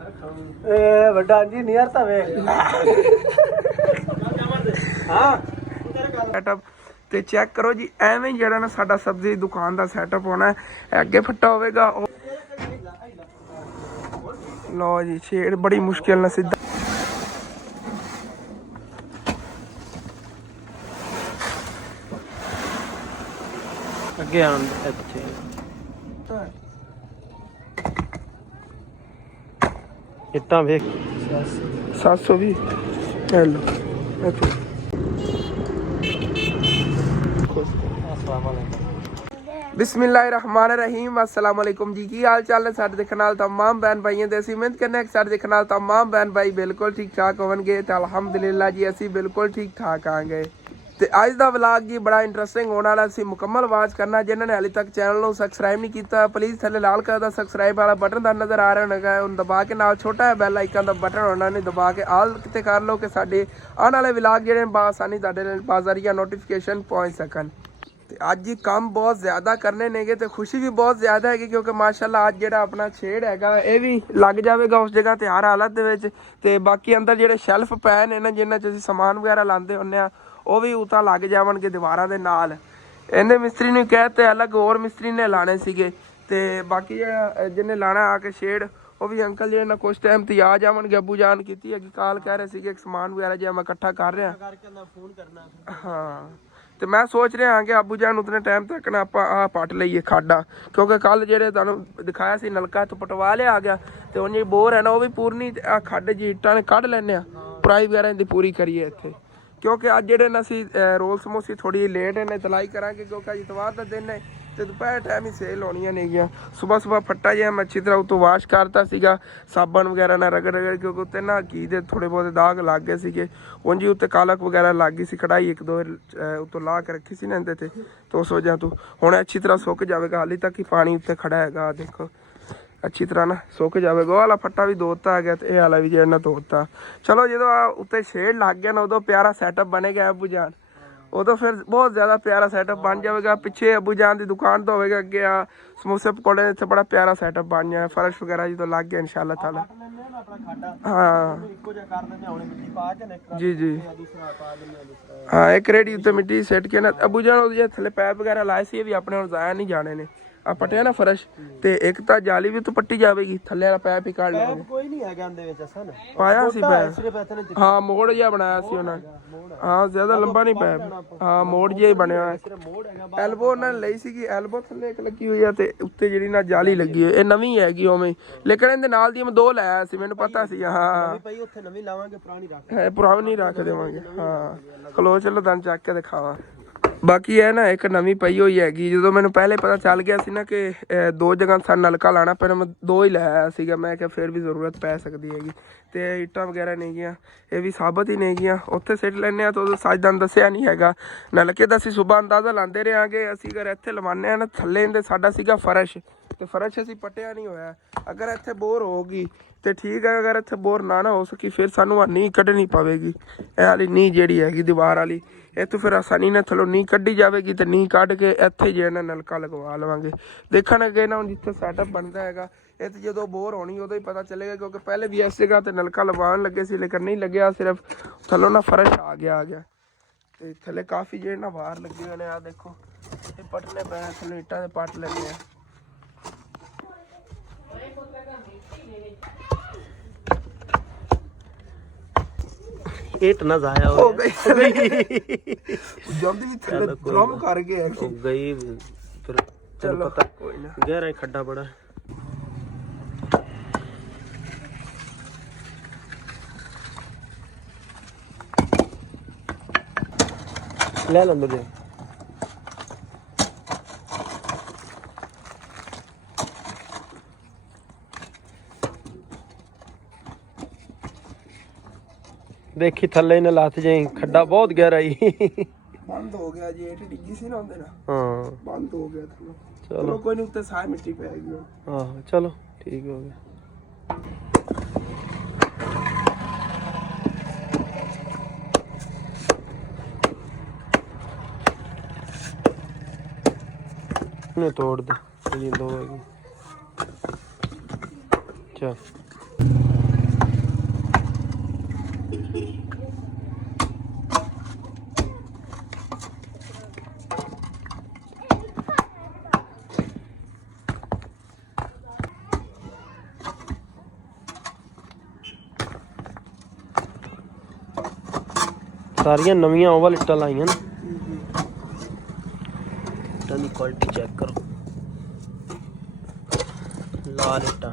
ए बड़ा इंजीनियर था वे हां ਸੈਟਅਪ ਤੇ ਚੈੱਕ ਕਰੋ ਜੀ। ਐਵੇਂ ਜਿਹੜਾ ਨਾ ਸਾਡਾ ਸਬਜ਼ੀ ਦੀ ਦੁਕਾਨ ਦਾ ਸੈਟਅਪ ਹੋਣਾ ਹੈ। ਅੱਗੇ ਫੱਟਾ ਹੋਵੇਗਾ ਉਹ ਲਓ ਜੀ ਛੇੜ ਬੜੀ ਮੁਸ਼ਕਿਲ ਨਾਲ ਸਿੱਧਾ ਅੱਗੇ ਆਉਣ ਇੱਥੇ ਇੱਟਾਂ ਵੇਖ 720 ਹੈਲੋ ਇੱਥੇ बिस्मिल्लाहिर्रहमानिर्रहीम अस्सलाम वालेकुम जी। की हाल चाल है साडे देखने वाले तमाम बहन भाइयों दे असीं उम्मीद करने साडे देखने वाले तमाम बहन भाई बिल्कुल ठीक ठाक होवणगे ते अल्हम्दुलिल्लाह जी असीं बिल्कुल ठीक ठाक आंगे। ते अज दा व्लॉग जी बड़ा इंटरस्टिंग होने वाला असीं मुकम्मल आवाज़ करना। जिन्होंने हाले तक चैनल को सबसक्राइब नहीं किया प्लीज़ थल्ले लाल कलर दा सबसक्राइब वाला बटन दा नज़र आ रहा होगा उन्हें दबा के नाल छोटा है बैल आइकन दा बटन होना नहीं दबा के आल ते कर लो कि साडे आने वाले व्लॉग जिहड़े बासानी तुहाडे बाज़ारिया नोटिफिकेशन पहुँच सकन। अज जी काम बहुत ज़्यादा करने नेगे तो खुशी भी बहुत ज़्यादा है क्योंकि माशाल्लाह अज जो अपना छेड़ है ये भी लग जाएगा उस जगह ते हर हालत ते बाकी अंदर जो शैल्फ पै ने ना जिन्हें च समान वगैरह लाते होंने वो भी उतां लग जावणगे दीवारां दे नाल। इन्हें मिस्त्री ने कहते अलग होर मिस्त्री ने लाने सीगे ते बाकी जिन्हें लाना आके छेड़ वो भी अंकल जी ने कुछ टाइम ते आ जावणगे। अबू जान की है कि काल कह रहे थे समान वगैरह जो मैं इकट्ठा कर रहा हाँ तो मैं सोच रहा हाँ कि अबू जान उतने टाइम तक ना आप पट लीए खाडा क्योंकि कल जो तुहानू दिखाया सी नलका तो पटवा लिया आ गया तो उन्हें बोर है ना वो भी पूरी खड्ड जी इट्टां ने कढ़ लैने पराई वगैरह की पूरी करिए इत्थे क्योंकि अज जेडे ना असीं रोल समोसी थोड़ी लेट ने तलाई करांगे क्योंकि अज इतवार का दिन है तो दोपहर टाइम ही सेल होनी नहीं गया। सुबह सुबह फट्टा जिहा मैं अच्छी तरह उतो वाश करता सीगा साबन वगैरह ना रगड़ रगड़ क्योंकि उत्ते ना घी दे थोड़े बहुत दाग लग गए सीगे उंजी उत्ते कालक वगैरह लग गई सी कढ़ाई एक दो उतो ला के रखी सी ना इहदे ते तो उस वजह तो हुण अच्छी तरह सुक जाएगा। हाली तक ही पानी उत्ते खड़ा है देखो अच्छी तरह ना सुक जाएगा। वाला फट्टा भी धोता आ गया तो यह वाला भी जो धोता। चलो जो उत्ते छेड़ लग गया ना उदों प्यारा सैटअप बनेगा अबू जान उदों फिर बहुत ज़्यादा प्यारा सैटअप बन जाएगा। पिछे अबू जान की दुकान तो होगा अगे आ समोसे पकौड़े इतने बड़ा प्यारा सैटअप बन जाए फर्श वगैरह जो तो लग गया इंशाल्लाह ताला। हाँ जी जी हाँ एक रेडी उत्ते मिट्टी सेट के ना अबू जान थले पैप वगैरह लाए सी भी अपने जाया नहीं जाने ने आ पटिया ना फर्श ते एक तो जाली भी तो पट्टी जाएगी थले वाला पैप ही काट लेंगे कोई नहीं है गंदे विच असन पाया सी पैप हाँ मोड़ जिहा बनाया सी उन्होंने हाँ ज्यादा लंबा नहीं पैप हाँ मोड़ जिहा ही बनया है। एल्बो उन्होंने लई सी एल्बो थले एक लगी हुई है ते उत्ते जिहड़ी ना जाली लगी हुई है नवीं हैगी उवें लेकिन इहदे नाल दी मैं दो लाया सी मैनूं पता सी हाँ पुरानी रख देवांगे हाँ खलो चलो तन चक के दिखावा। बाकी है ना एक नवीं पई हुई हैगी जो मैंने पहले पता चल गया सी ना कि दो जगह सा नलका लाना पर मैं दो ही लाया सीगा मैं क्या फिर भी जरूरत पै सकती हैगी तो इट्टां वगैरह नहीं गया ये भी साबित ही नहीं गया उत्थे सिट लैने तो साजदान दसिया नहीं हैगा नलके का असीं सुबह अंदाज़ा लाते रहे कि असीं अगर इत्थे लवाने ना थल्ले इहदे साडा सीगा फर्श तो फर्श असीं पट्टिया नहीं होया अगर इत्थे बोर होगी तो ठीक है अगर इत्थे बोर ना हो सकी फिर सानू नींह कड्ढनी पवेगी ए वाली नींह जिहड़ी हैगी दीवार वाली ये तो फिर आसानी ने थलो नींह कड्ढी जाएगी तो नींह कढ़ के इत्थे जो है ना नलका लगवा लवांगे देखने गए ना जिथे सैटअप बनता है ये तो जो बोर होनी उदों ही पता चलेगा क्योंकि पहले भी इस जगह तो नलका लगवान लगे सी लेकिन नहीं लग्या सिर्फ थलो ना फर्श आ गया तो थले काफ़ी जो ना बाहर लगे हुए आ देखो ये पटने पे थले इट्टां दे पट लेने इट ना जाया हो गई जल्दी भी थले ड्रम कर गए हो गई फिर चलो पता कोई ना गहरा खड्डा बड़ा ले लो मुझे देखी थले ने लात जाए खड्डा बहुत गहरा ही बंद हो गया जी एट डिग्गी सी ना होंदे ना हाँ बंद हो गया थलो चलो कोई नहीं उत्ते सारी मिट्टी पैगी हाँ चलो ठीक हो गया। ने तोड़ दे ये दो है चल ਸਾਰੀਆਂ ਨਵੀਆਂ ਓਵਲ ਇੱਟਾਂ ਲਾਈਆਂ ਨੇ। ਇੱਟਾਂ ਦੀ ਕੁਆਲਿਟੀ ਚੈੱਕ ਕਰੋ, ਲਾਲ ਇੱਟਾਂ।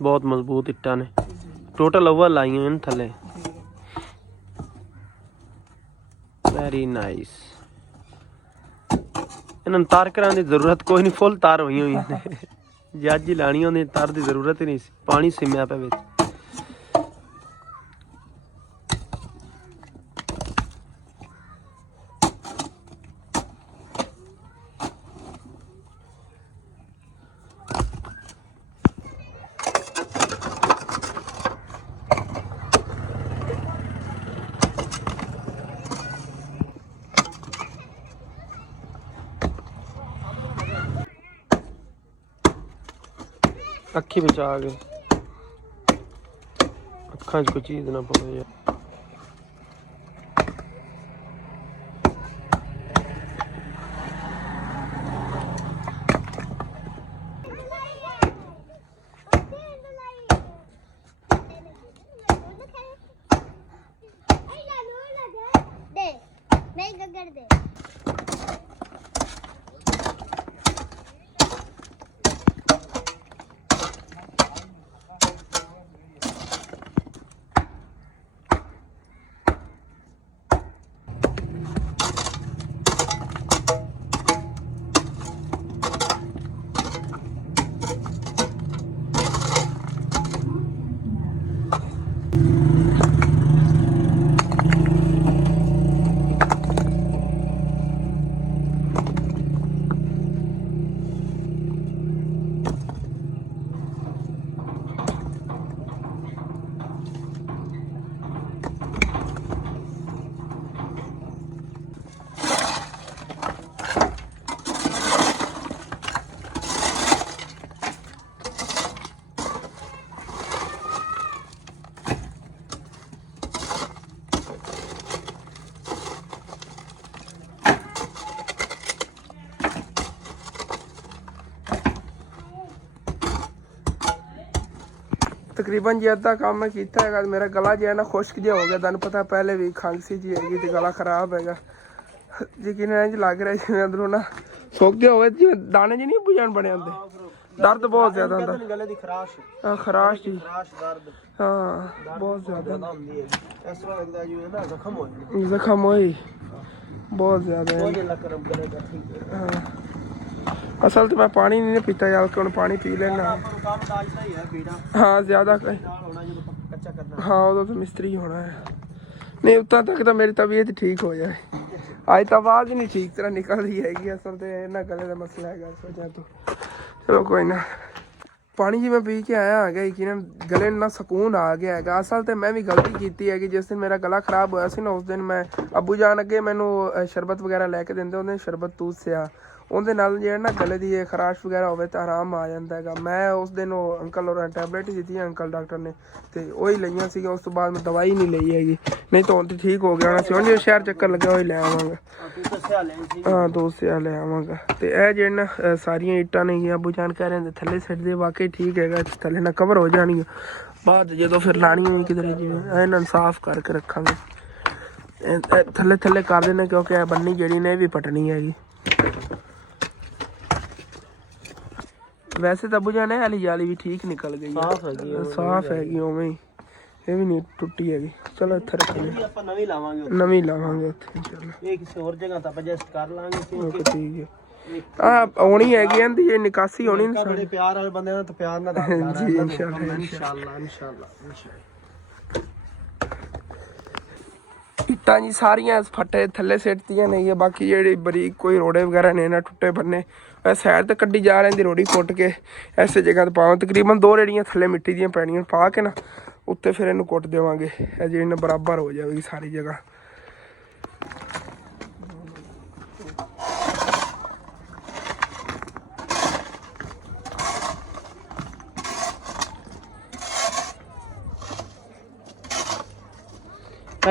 बहुत मजबूत इट्टा ने, टोटल ओवर लाई हुई थले। Very nice. इन्होंने तार कराने की जरूरत कोई नहीं, फुल तार हुई हुई ने। जज ही लानी होंदी, तार की जरूरत ही नहीं, पानी सिमया पे विच। अखी बचा गए, अखा च कोई चीज ना पवे यार। ਤਕਰੀਬਨ ਜੀ ਅੱਧਾ ਕੰਮ ਮੈਂ ਕੀਤਾ ਹੈਗਾ। ਮੇਰਾ ਗਲਾ ਜਿਹਾ ਨਾ ਖੁਸ਼ਕ ਜਿਹਾ ਹੋ ਗਿਆ, ਤੁਹਾਨੂੰ ਪਤਾ ਪਹਿਲੇ ਵੀ ਖਾਂਸੀ ਜੀ ਹੈਗੀ ਤੇ ਗਲਾ ਖਰਾਬ ਹੈਗਾ। ਯਕੀਨ ਇੰਝ ਲੱਗ ਰਿਹਾ ਜਿਵੇਂ ਅੰਦਰੋਂ ਨਾ ਸੁੱਕ ਗਿਆ ਹੋਵੇ, ਜਿਵੇਂ ਦਾਣੇ ਜੀ ਨਹੀਂ ਬੁਝਣ ਬਣੇ ਹੁੰਦੇ। ਦਰਦ ਬਹੁਤ ਜ਼ਿਆਦਾ ਹੁੰਦਾ ਗਲੇ ਦੀ, ਖਰਾਸ਼ ਖਰਾਸ਼ ਜੀ, ਹਾਂ ਬਹੁਤ ਜ਼ਿਆਦਾ ਹੁੰਦੀ ਹੈ। ਇਸ ਤਰ੍ਹਾਂ ਲੱਗਦਾ ਜਿਵੇਂ ਨਾ ਜ਼ਖਮ ਹੋਏ, ਜ਼ਖਮ ਹੋਏ ਬਹੁਤ ਜ਼ਿਆਦਾ ਹੈ। ਹਾਂ असल तो मैं पानी नहीं पीता यार, कि पानी पी लेना। हाँ ज़्यादा हाँ उदो तो मिस्त्री होना है। नहीं उतना तक तो मेरी तबीयत ठीक हो जाए। अज तो आवाज़ ही नहीं ठीक तरह निकल रही हैगी, असल तो इन्ना गले का मसला है इस वजह तो। चलो कोई ना, पानी जी मैं पी के आया है कि ना गले ना सुकून आ गया है। असल तो मैं भी गलती की है कि जिस दिन मेरा गला खराब होया सी ना, उस दिन मैं अबू जान अगे मैनू शरबत वगैरह लैके देंदे होंदे, शरबत तूत सिया ਉਹਦੇ ਨਾਲ ਜਿਹੜਾ ਨਾ ਗਲੇ ਦੀ ਇਹ ਖਰਾਸ਼ ਵਗੈਰਾ ਹੋਵੇ ਤਾਂ ਆਰਾਮ ਆ ਜਾਂਦਾ ਹੈਗਾ। ਮੈਂ ਉਸ ਦਿਨ ਉਹ ਅੰਕਲ ਹੋਰਾਂ ਟੈਬਲੇਟ ਦਿੱਤੀ ਅੰਕਲ ਡਾਕਟਰ ਨੇ, ਤੇ ਉਹੀ ਲਈਆਂ ਸੀਗੀਆਂ। ਉਸ ਤੋਂ ਬਾਅਦ ਮੈਂ ਦਵਾਈ ਨਹੀਂ ਲਈ ਹੈਗੀ, ਨਹੀਂ ਤਾਂ ਹੁਣ ਤੇ ਠੀਕ ਹੋ ਗਿਆ ਹੋਣਾ ਸੀ। ਹੁਣ ਜੇ ਸ਼ਹਿਰ ਚੱਕਰ ਲੱਗਿਆ ਹੋਈ ਲੈ ਆਵਾਂਗਾ। ਹਾਂ ਦੋਸਤ ਲੈ ਆਵਾਂਗਾ। ਤੇ ਇਹ ਜਿਹੜੇ ਨਾ ਸਾਰੀਆਂ ਇੱਟਾਂ ਨੇ ਅਬੂ ਜਾਨ ਕਹਿ ਰਹੇ ਨੇ ਥੱਲੇ ਸਿੱਟਦੇ, ਵਾਕਈ ਠੀਕ ਹੈਗਾ, ਥੱਲੇ ਨਾ ਕਵਰ ਹੋ ਜਾਣਗੀਆਂ। ਬਾਅਦ ਜਦੋਂ ਫਿਰ ਲਾਣੀ ਹੋਈ ਕਿਧਰੇ ਜਿਵੇਂ ਇਹਨਾਂ ਨੂੰ ਸਾਫ਼ ਕਰਕੇ ਰੱਖਾਂਗੇ। ਥੱਲੇ ਥੱਲੇ ਕਰ ਦੇਣਾ ਕਿਉਂਕਿ ਇਹ ਬੰਨੀ ਜਿਹੜੀ ਨੇ ਇਹ ਵੀ ਪਟਣੀ ਹੈਗੀ। वैसे तो बुझा ने वाली जाली भी ठीक निकल गई, साफ हैगी उवें ही, ये भी नहीं टुटी हैगी। चलो इत्थे रखिए, ਆਪਾਂ ਨਵੀਂ ਲਾਵਾਂਗੇ ਉੱਥੇ इंशाल्लाह। ਇਹ ਕਿਸੇ ਹੋਰ ਜਗ੍ਹਾ ਤਾਂ ਆਪਾਂ ਐਡਜਸਟ ਕਰ ਲਾਂਗੇ। ठीक है आ होनी हैगी ਇਹਦੀ ਇਹ ਨਿਕਾਸੀ ਹੋਣੀ ਨਾ। ਬੜੇ ਪਿਆਰ ਵਾਲੇ ਬੰਦੇ ਨਾਲ ਤਾਂ ਪਿਆਰ ਨਾਲ ਰੱਖਣਾ ਜੀ इंशाल्लाह। ਇੱਟਾਂ ਜੀ ਸਾਰੀਆਂ ਇਸ ਫੱਟੇ ਥੱਲੇ ਸਿੱਟਤੀਆਂ ਨੇ ਇਹ, ਬਾਕੀ ਜਿਹੜੀ ਬਰੀਕ ਕੋਈ ਰੋੜੇ ਵਗੈਰਾ ਨੇ ਨਾ ਟੁੱਟੇ ਬੰਨੇ ਇਹ ਸਾਈਡ ਤੇ ਕੱਢੀ ਜਾ ਰਹੇ ਦੀ ਰੋੜੀ ਪੁੱਟ ਕੇ ਐਸੇ ਜਗ੍ਹਾ ਤੇ ਪਾਵਾਂ। ਤਕਰੀਬਨ 2 ਰੇੜੀਆਂ ਥੱਲੇ ਮਿੱਟੀ ਦੀਆਂ ਪੈਣੀਆਂ ਪਾ ਕੇ ਨਾ ਉੱਤੇ ਫਿਰ ਇਹਨੂੰ ਕੁੱਟ ਦੇਵਾਂਗੇ, ਇਹ ਜਿਹੜੀ ਨਾ ਬਰਾਬਰ ਹੋ ਜਾਵੇਗੀ ਸਾਰੀ ਜਗ੍ਹਾ।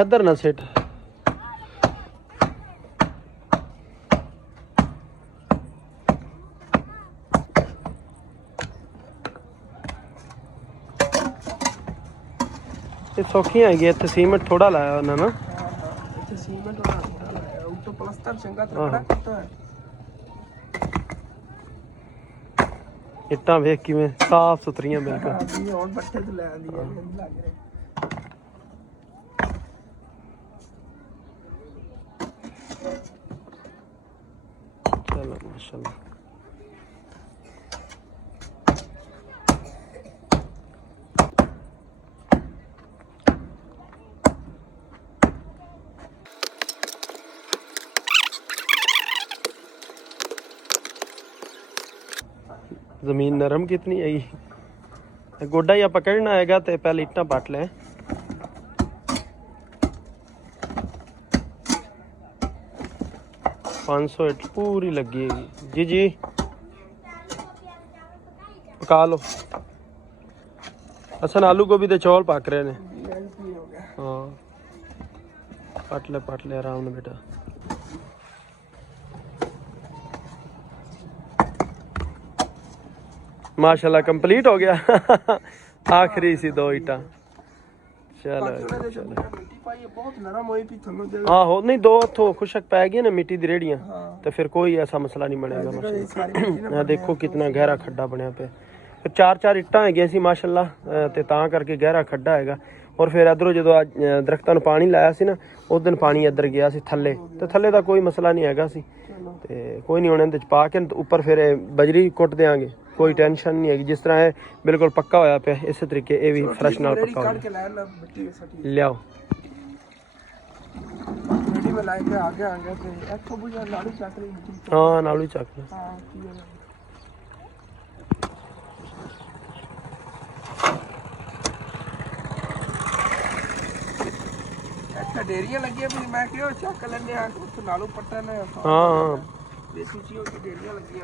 इधर ना सेट ये सौखियां है इत्थे सीमेंट थोड़ा लाया उन्होंने ना इत्थे सीमेंट थोड़ा लाया उत्तो प्लास्टर चंगा तगड़ा कीता है। इट्टां वेख किवें साफ सुथरियां बिल्कुल अभी और बट्टे तो ले आंदी है लग रहे। चलो माशाल्लाह। जमीन नरम कितनी है, गोडा या पकड़ना हैगा तो पहले इट्टा पट लें। पाँच सौ इट पूरी लगी है जी जी, पका लो। असन आलू गोभी दे चौल पक रहे ने। हाँ पट ले आराम से बेटा। माशाल्लाह कंप्लीट हो गया आखिरी सी 2 ईटा। चलो आहो नहीं 2 हथों खुशक पै गई ना मिट्टी दी रेड़ियां तो फिर कोई ऐसा मसला नहीं बनेगा माशाल्लाह। देखो कितना गहरा खड्डा बनया पे, 4 इट्टां हैगियां सी माशाल्लाह ते तां करके गहरा खड्डा हैगा। और फिर इधरों जो दरख्तां नूं पानी लाया सी ना उस दिन पानी इधर गया सी थल्ले, तो थल्ले दा कोई मसला नहीं हैगा सी ते कोई नहीं होने पा के ऊपर फिर बजरी कुट देंगे, कोई टेंशन नहीं है। जिस तरह है बिल्कुल पक्का होया पे इस तरीके ये भी फ्रेश नाल पक्का हो लियाओ। हाँ नालू चक डेरियां लगी भी मैं क्यों चक लेने उस नालू पट्टन। हाँ देसी चीज़ों की डेरियां लगी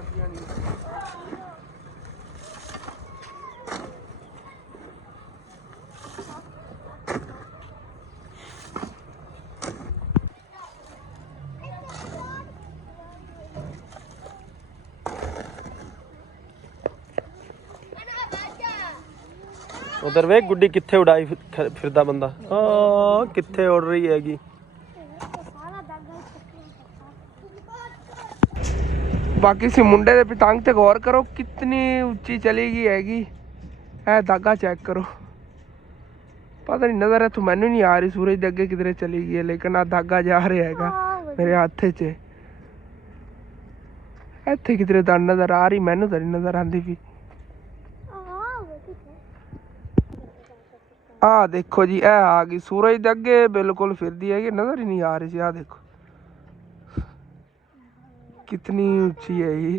उधर वे गुड्डी कित्थे उड़ाई फिरदा बंदा। हाँ कित्थे उड़ रही हैगी। बाकी सी मुंडे दे पतंग ते गौर करो कितनी ऊंची चली गई हैगी। है धागा चेक करो, पता नहीं नजर है तो मैनू नहीं आ रही सूरज दे अगे किधरे चली गई है, लेकिन आ धागा जा रहा हैगा मेरे हाथ च। इत्थे किधरे दा नजर आ रही, मैनू तो नहीं नजर आती भी। आ देखो जी ए आ गई सूरज दे अगे बिल्कुल फिरदी है, नजर ही नहीं आ रही। आ देखो कितनी ऊंची है ये।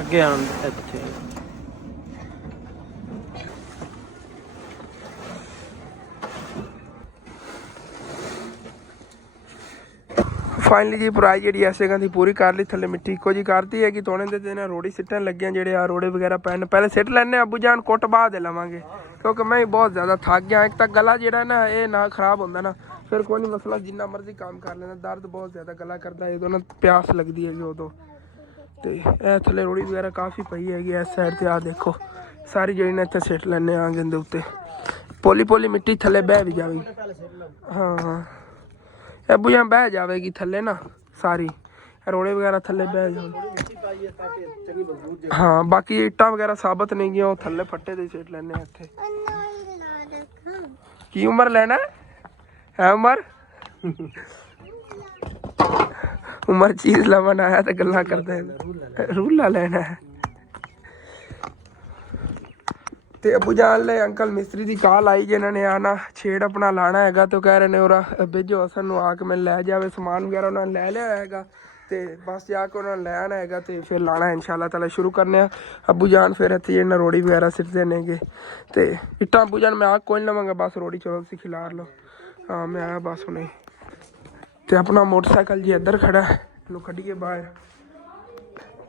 अगे आन इत्थे फाइनली जी पुराई जी ऐसे कहती पूरी कर ली, थले मिट्टी इको जी करती है कि तोड़े दे रोड़ी सिटन लगे जेडे आ रोड़े वगैरह पैन पहले सिट लैने अबू जान कुट बाद लवांगे, क्योंकि मैं बहुत ज़्यादा थक गया। एक तक गला जो ना ये ना खराब होंगे ना फिर कोई नहीं मसला, जिन्ना मर्जी काम कर लेना। दर्द बहुत ज़्यादा गला करता है, ना प्यास लगती है जो तो थले रोड़ी वगैरह काफ़ी पई हैगी इस साइड से। आ देखो सारी जी ने इतने सिट लैने आगे उत्ते पोली पोली मिट्टी थले बह भी जाएगी। हाँ हाँ ਅੱਬੂ ਜਾਨ ਬਹਿ ਜਾਵੇਗੀ ਥੱਲੇ ਨਾ ਸਾਰੀ ਰੋੜੇ ਵਗੈਰਾ ਥੱਲੇ ਬਹਿ ਜਾਣ। ਹਾਂ ਬਾਕੀ ਇੱਟਾਂ ਵਗੈਰਾ ਸਾਬਤ ਨਹੀਂ ਗਈਆਂ, ਉਹ ਥੱਲੇ ਫੱਟੇ ਦੇ ਸੀਟ ਲੈਣੇ ਆ ਇੱਥੇ। ਕੀ ਉਮਰ ਲੈਣਾ ਹੈ ਉਮਰ? ਉਮਰ ਚੀਜ਼ ਲਵਣ ਆਇਆ ਤੇ ਗੱਲਾਂ ਕਰਦੇ ਰੂਲਾ ਲੈਣਾ ਹੈ। ਤੇ ਅਬੂ ਜਾਨ ਲੈ ਅੰਕਲ ਮਿਸਤਰੀ ਦੀ ਕਾਲ ਆਈ ਕਿ ਇਹਨਾਂ ਨੇ ਆਣਾ ਛੇੜ ਆਪਣਾ ਲਾਣਾ ਹੈਗਾ, ਤੇ ਉਹ ਕਹਿ ਰਹੇ ਨੇ ਉਹਰਾ ਭੇਜੋ ਹਸਨ ਨੂੰ ਆ ਕੇ ਮੈਨੂੰ ਲੈ ਜਾਵੇ। ਸਮਾਨ ਵਗੈਰਾ ਉਹਨਾਂ ਨੇ ਲੈ ਲਿਆ ਹੈਗਾ ਤੇ ਬਸ ਜਾ ਕੇ ਉਹਨਾਂ ਨੇ ਲੈ ਆਣਾ ਹੈਗਾ ਤੇ ਫਿਰ ਲਾਣਾ ਇਨਸ਼ਾਅੱਲਾ ਤਾਲਾ ਸ਼ੁਰੂ ਕਰਨੇ ਆ। ਅਬੂ ਜਾਨ ਫਿਰ ਇੱਥੇ ਇਹਨਾਂ ਰੋੜੀ ਵਗੈਰਾ ਸਿੱਟਦੇ ਨੇਗੇ ਤੇ ਇੱਟਾਂ ਅਬੂ ਜਾਨ ਮੈਂ ਆ ਕੋਈ ਲਵਾਂਗਾ, ਬਸ ਰੋੜੀ ਚਲੋ ਤੁਸੀਂ ਖਿਲਾਰ ਲਓ। ਹਾਂ ਮੈਂ ਆਇਆ ਬਸ ਹੁਣੇ। ਤੇ ਆਪਣਾ ਮੋਟਰਸਾਈਕਲ ਜੀ ਇੱਧਰ ਖੜਾ, ਇਹਨੂੰ ਕੱਢੀਏ ਬਾਹਰ।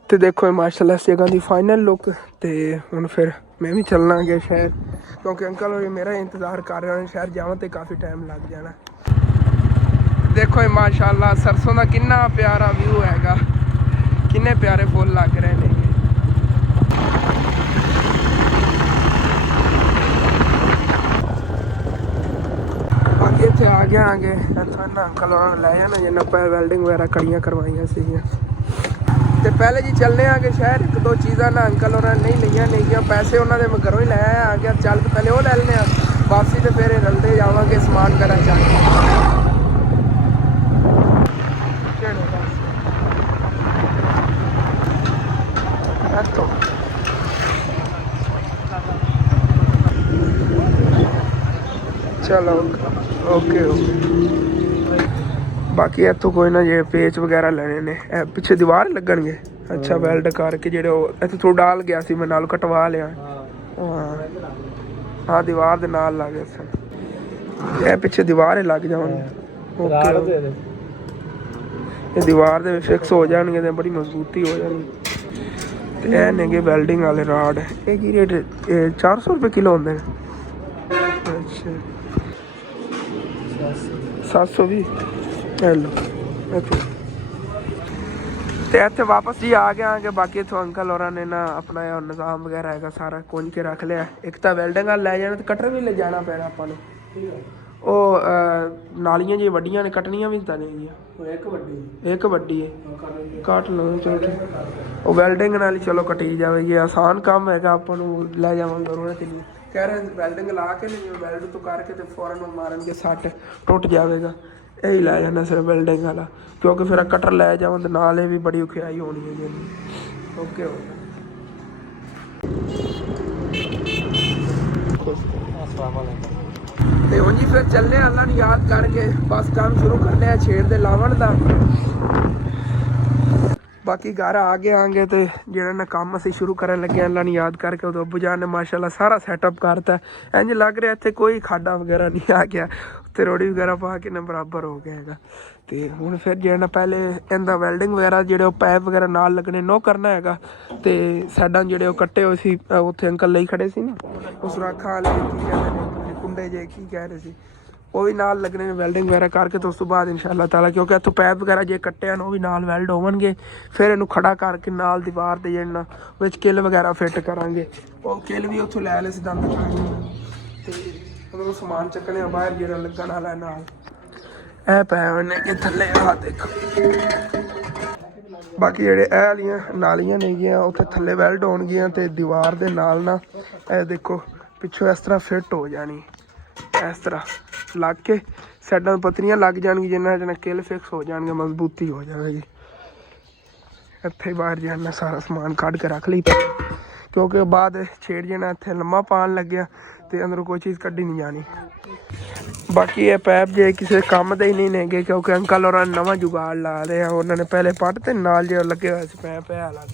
ਤੇ ਦੇਖੋ ਮਾਸ਼ਾਅੱਲਾ ਇਸ ਜਗ੍ਹਾ ਦੀ ਫਾਈਨਲ ਲੁੱਕ। ਤੇ ਹੁਣ ਫਿਰ ਮੈਂ ਵੀ ਚੱਲਣਾ ਗਿਆ ਸ਼ਹਿਰ, ਕਿਉਂਕਿ ਅੰਕਲ ਹੋਰੀ ਮੇਰਾ ਇੰਤਜ਼ਾਰ ਕਰ ਰਹੇ ਨੇ। ਸ਼ਹਿਰ ਜਾਵਾਂ ਤੇ ਕਾਫੀ ਟਾਈਮ ਲੱਗ ਜਾਣਾ। ਦੇਖੋ ਮਾਸ਼ਾਅੱਲਾ ਸਰਸੋਂ ਦਾ ਕਿੰਨਾ ਪਿਆਰਾ ਵਿਊ ਹੈਗਾ, ਕਿੰਨੇ ਪਿਆਰੇ ਫੁੱਲ ਲੱਗ ਰਹੇ ਨੇ। ਬਾਕੀ ਇੱਥੇ ਆ ਗਿਆ ਆਗੇ ਇੱਥੋਂ ਨਾ ਅੰਕਲ ਉਹਨਾਂ ਨੂੰ ਲੈ ਜਾਣਾ ਜਿੰਨਾ ਪੈ ਵੈਲਡਿੰਗ ਵਗੈਰਾ ਕੜੀਆਂ ਕਰਵਾਈਆਂ ਸੀਗੀਆਂ। ਤੇ ਪਹਿਲੇ ਜੀ ਚੱਲਨੇ ਆ ਕਿ ਸ਼ਹਿਰ ਇੱਕ ਦੋ ਚੀਜ਼ਾਂ ਨਾ ਅੰਕਲ ਉਹਨਾਂ ਨੇ ਨਹੀਂ ਲਈਆਂ ਨੇਗੀਆਂ, ਪੈਸੇ ਉਹਨਾਂ ਦੇ ਮੈਂ ਘਰੋਂ ਹੀ ਲੈ ਆ ਗਿਆ। ਚੱਲ ਕੇ ਪਹਿਲੇ ਉਹ ਲੈ ਲੈਣੇ ਆ, ਵਾਪਸੀ ਤੇ ਫਿਰ ਰਲਦੇ ਜਾਵਾਂਗੇ ਸਮਾਨ ਵਗੈਰਾ ਚੱਲ। ਚਲੋ ਓਕੇ ਬਾਕੀ ਇੱਥੋਂ ਕੋਈ ਨਾ ਜਿਹੜੇ ਪੇਚ ਵਗੈਰਾ ਲੈਣੇ ਨੇ, ਇਹ ਪਿੱਛੇ ਦੀਵਾਰ ਲੱਗਣਗੇ। ਅੱਛਾ ਵੈਲਡ ਕਰਕੇ ਜਿਹੜੇ ਉਹ ਇੱਥੇ ਥੋੜਾ ਡਾਲ ਗਿਆ ਸੀ, ਮੈਂ ਨਾਲ ਕਟਵਾ ਲਿਆ। ਹਾਂ ਹਾਂ ਦੀਵਾਰ ਦੇ ਨਾਲ ਲੱਗ ਗਿਆ ਸੀ, ਇਹ ਪਿੱਛੇ ਦੀਵਾਰ ਹੀ ਲੱਗ ਜਾਣ। ਓਕੇ ਇਹ ਦੀਵਾਰ ਦੇ ਫਿਕਸ ਹੋ ਜਾਣਗੇ ਤੇ ਬੜੀ ਮਜ਼ਬੂਤੀ ਹੋ ਜਾਣੀ। ਤੇ ਇਹ ਨੇਗੇ ਵੈਲਡਿੰਗ ਵਾਲੇ ਰਾਡ। ਇਹ ਕੀ ਰੇਟ? 400 ਰੁਪਏ ਕਿਲੋ ਹੁੰਦੇ ਨੇ। ਅੱਛਾ 720 ਲੋ ਇੱਥੇ। ਤੇ ਇੱਥੇ ਵਾਪਸ ਜੀ ਆ ਗਿਆ ਕਿ ਬਾਕੀ ਇੱਥੋਂ ਅੰਕਲ ਹੋਰਾਂ ਨੇ ਨਾ ਆਪਣਾ ਨਿਜ਼ਾਮ ਵਗੈਰਾ ਹੈਗਾ ਸਾਰਾ ਕੁੰਝ ਕੇ ਰੱਖ ਲਿਆ। ਇੱਕ ਤਾਂ ਵੈਲਡਿੰਗ ਵਾਲ ਲੈ ਜਾਣਾ ਤੇ ਕਟਰ ਵੀ ਲੈ ਜਾਣਾ ਪੈਣਾ ਆਪਾਂ ਨੂੰ। ਉਹ ਨਾਲੀਆਂ ਜੀ ਵੱਡੀਆਂ ਨੇ, ਕੱਟਣੀਆਂ ਵੀ ਤਾਂ ਨਹੀਂ ਗਈਆਂ। ਇੱਕ ਵੱਡੀ ਹੈ ਕੱਟ ਲਓ ਚਲੋ ਠੀਕ। ਉਹ ਵੈਲਡਿੰਗ ਨਾਲ ਹੀ ਚਲੋ ਕੱਟੀ ਜਾਵੇਗੀ, ਆਸਾਨ ਕੰਮ ਹੈਗਾ, ਆਪਾਂ ਨੂੰ ਲੈ ਜਾਵਾਂਗੇ ਜ਼ਰੂਰਤ ਨਹੀਂ। ਕਹਿ ਰਹੇ ਵੈਲਡਿੰਗ ਲਾ ਕੇ ਨਹੀਂ ਵੈਲਡ ਤੋਂ ਕਰਕੇ ਤੇ ਫੌਰਨ ਮਾਰਨਗੇ, ਸੱਟ ਟੁੱਟ ਜਾਵੇਗਾ। ਇਹੀ ਲੈ ਜਾਣਾ ਸਿਰਫ ਵੈਲਡਿੰਗ ਵਾਲਾ, ਕਿਉਂਕਿ ਫਿਰ ਕਟਰ ਲੈ ਜਾਵਾਂ ਤੇ ਨਾਲ ਇਹ ਵੀ ਬੜੀ ਔਖਿਆਈ ਹੋਣੀ ਹੈ ਜੀ। ਓਕੇ ਤੇ ਹੁਣ ਜੀ ਫਿਰ ਚੱਲਦੇ ਆ ਅੱਲਾ ਨੂੰ ਯਾਦ ਕਰਕੇ, ਬਸ ਕੰਮ ਸ਼ੁਰੂ ਕਰਨੇ ਆ ਛੇੜ ਦੇ ਲਾਵਣ ਦਾ। ਬਾਕੀ ਘਰ ਆ ਗਏ ਆਂਗੇ ਤੇ ਜਿਹੜਾ ਨਾ ਕੰਮ ਅਸੀਂ ਸ਼ੁਰੂ ਕਰਨ ਲੱਗੇ ਅੱਲਾ ਨੂੰ ਯਾਦ ਕਰਕੇ, ਉਦੋਂ ਅੱਬੂ ਜਾਨ ਨੇ ਮਾਸ਼ਾਅੱਲਾ ਸਾਰਾ ਸੈਟਅਪ ਕਰਤਾ। ਇੰਝ ਲੱਗ ਰਿਹਾ ਇੱਥੇ ਕੋਈ ਖਾਡਾ ਵਗੈਰਾ ਨਹੀਂ ਆ ਗਿਆ, ਉੱਤੇ ਰੋੜੀ ਵਗੈਰਾ ਪਾ ਕੇ ਨਾ ਬਰਾਬਰ ਹੋ ਗਿਆ ਹੈਗਾ। ਤੇ ਹੁਣ ਫਿਰ ਜਿਹੜਾ ਨਾ ਪਹਿਲੇ ਇਹਦਾ ਵੈਲਡਿੰਗ ਵਗੈਰਾ ਜਿਹੜੇ ਉਹ ਪਾਈਪ ਵਗੈਰਾ ਨਾਲ ਲੱਗਣੇ ਨੋ ਕਰਨਾ ਹੈਗਾ। ਤੇ ਸਾਡਾ ਜਿਹੜੇ ਉਹ ਕੱਟੇ ਹੋਏ ਸੀ ਉੱਥੇ ਅੰਕਲ ਲਈ ਖੜੇ ਸੀ ਨਾ, ਉਸ ਰਾਖਾਂ ਵਾਲੇ ਕੀ ਕਹਿੰਦੇ ਨੇ ਕੁੰਡੇ ਜੇ ਕੀ ਕਹਿ ਰਹੇ ਸੀ, ਉਹ ਵੀ ਨਾਲ ਲੱਗਣੇ ਨੇ ਵੈਲਡਿੰਗ ਵਗੈਰਾ ਕਰਕੇ। ਤੇ ਉਸ ਤੋਂ ਬਾਅਦ ਇਨਸ਼ਾਅੱਲਾ ਤਾਲਾ ਕਿਉਂਕਿ ਇੱਥੋਂ ਪੈਪ ਵਗੈਰਾ ਜੇ ਕੱਟੇ ਹਨ ਉਹ ਵੀ ਨਾਲ ਵੈਲਡ ਹੋਣਗੇ। ਫਿਰ ਇਹਨੂੰ ਖੜਾ ਕਰਕੇ ਨਾਲ ਦੀਵਾਰ ਦੇ ਜਿਹੜਾ ਵਿੱਚ ਕਿੱਲ ਵਗੈਰਾ ਫਿੱਟ ਕਰਾਂਗੇ। ਉਹ ਕਿੱਲ ਵੀ ਉੱਥੋਂ ਲੈ ਲਏ ਸੀ ਦੰਦ ਤੇ ਉਹਨੂੰ ਸਮਾਨ ਚੱਕਣੇ ਆ ਬਾਹਰ ਜਿਹੜਾ ਲੱਗਣ ਵਾਲਾ ਨਾਲ। ਇਹ ਪੈ ਉਹਨੇ ਕਿ ਥੱਲੇ ਆ ਦੇਖੋ। ਬਾਕੀ ਜਿਹੜੇ ਇਹ ਵਾਲੀਆਂ ਨਾਲੀਆਂ ਨੇਗੀਆਂ ਉੱਥੇ ਥੱਲੇ ਵੈਲਡ ਹੋਣਗੀਆਂ ਤੇ ਦੀਵਾਰ ਦੇ ਨਾਲ ਨਾ ਇਹ ਦੇਖੋ ਪਿੱਛੋਂ ਇਸ ਤਰ੍ਹਾਂ ਫਿੱਟ ਹੋ ਜਾਣੀ। ਇਸ ਤਰ੍ਹਾਂ ਲੱਗ ਕੇ ਸਾਈਡਾਂ ਪੱਤਰੀਆਂ ਲੱਗ ਜਾਣਗੀਆਂ, ਜਿੰਨਾ ਜਿਹਨਾਂ ਕਿੱਲ ਫਿਕਸ ਹੋ ਜਾਣਗੇ, ਮਜ਼ਬੂਤੀ ਹੋ ਜਾਵੇਗੀ। ਇੱਥੇ ਬਾਹਰ ਜਾਣਾ ਸਾਰਾ ਸਮਾਨ ਕੱਢ ਕੇ ਰੱਖ ਲਈ ਕਿਉਂਕਿ ਬਾਅਦ ਛੇੜ ਜਾਣਾ ਇੱਥੇ ਲੰਮਾ ਪਾਉਣ ਲੱਗਿਆ ਤੇ ਅੰਦਰੋਂ ਕੋਈ ਚੀਜ਼ ਕੱਢੀ ਨਹੀਂ ਜਾਣੀ। ਬਾਕੀ ਇਹ ਪੈਪ ਜੇ ਕਿਸੇ ਕੰਮ ਦੇ ਹੀ ਨਹੀਂ ਨੇਗੇ ਕਿਉਂਕਿ ਅੰਕਲ ਹੋਰਾਂ ਨੇ ਨਵਾਂ ਜੁਗਾੜ ਲਾ ਲਿਆ। ਉਹਨਾਂ ਨੇ ਪਹਿਲੇ ਪੱਟ ਤੇ ਨਾਲ ਜਿਹੜਾ ਲੱਗੇ ਹੋਇਆ ਸੀ ਪੈਪ ਇਹ ਲੱਗ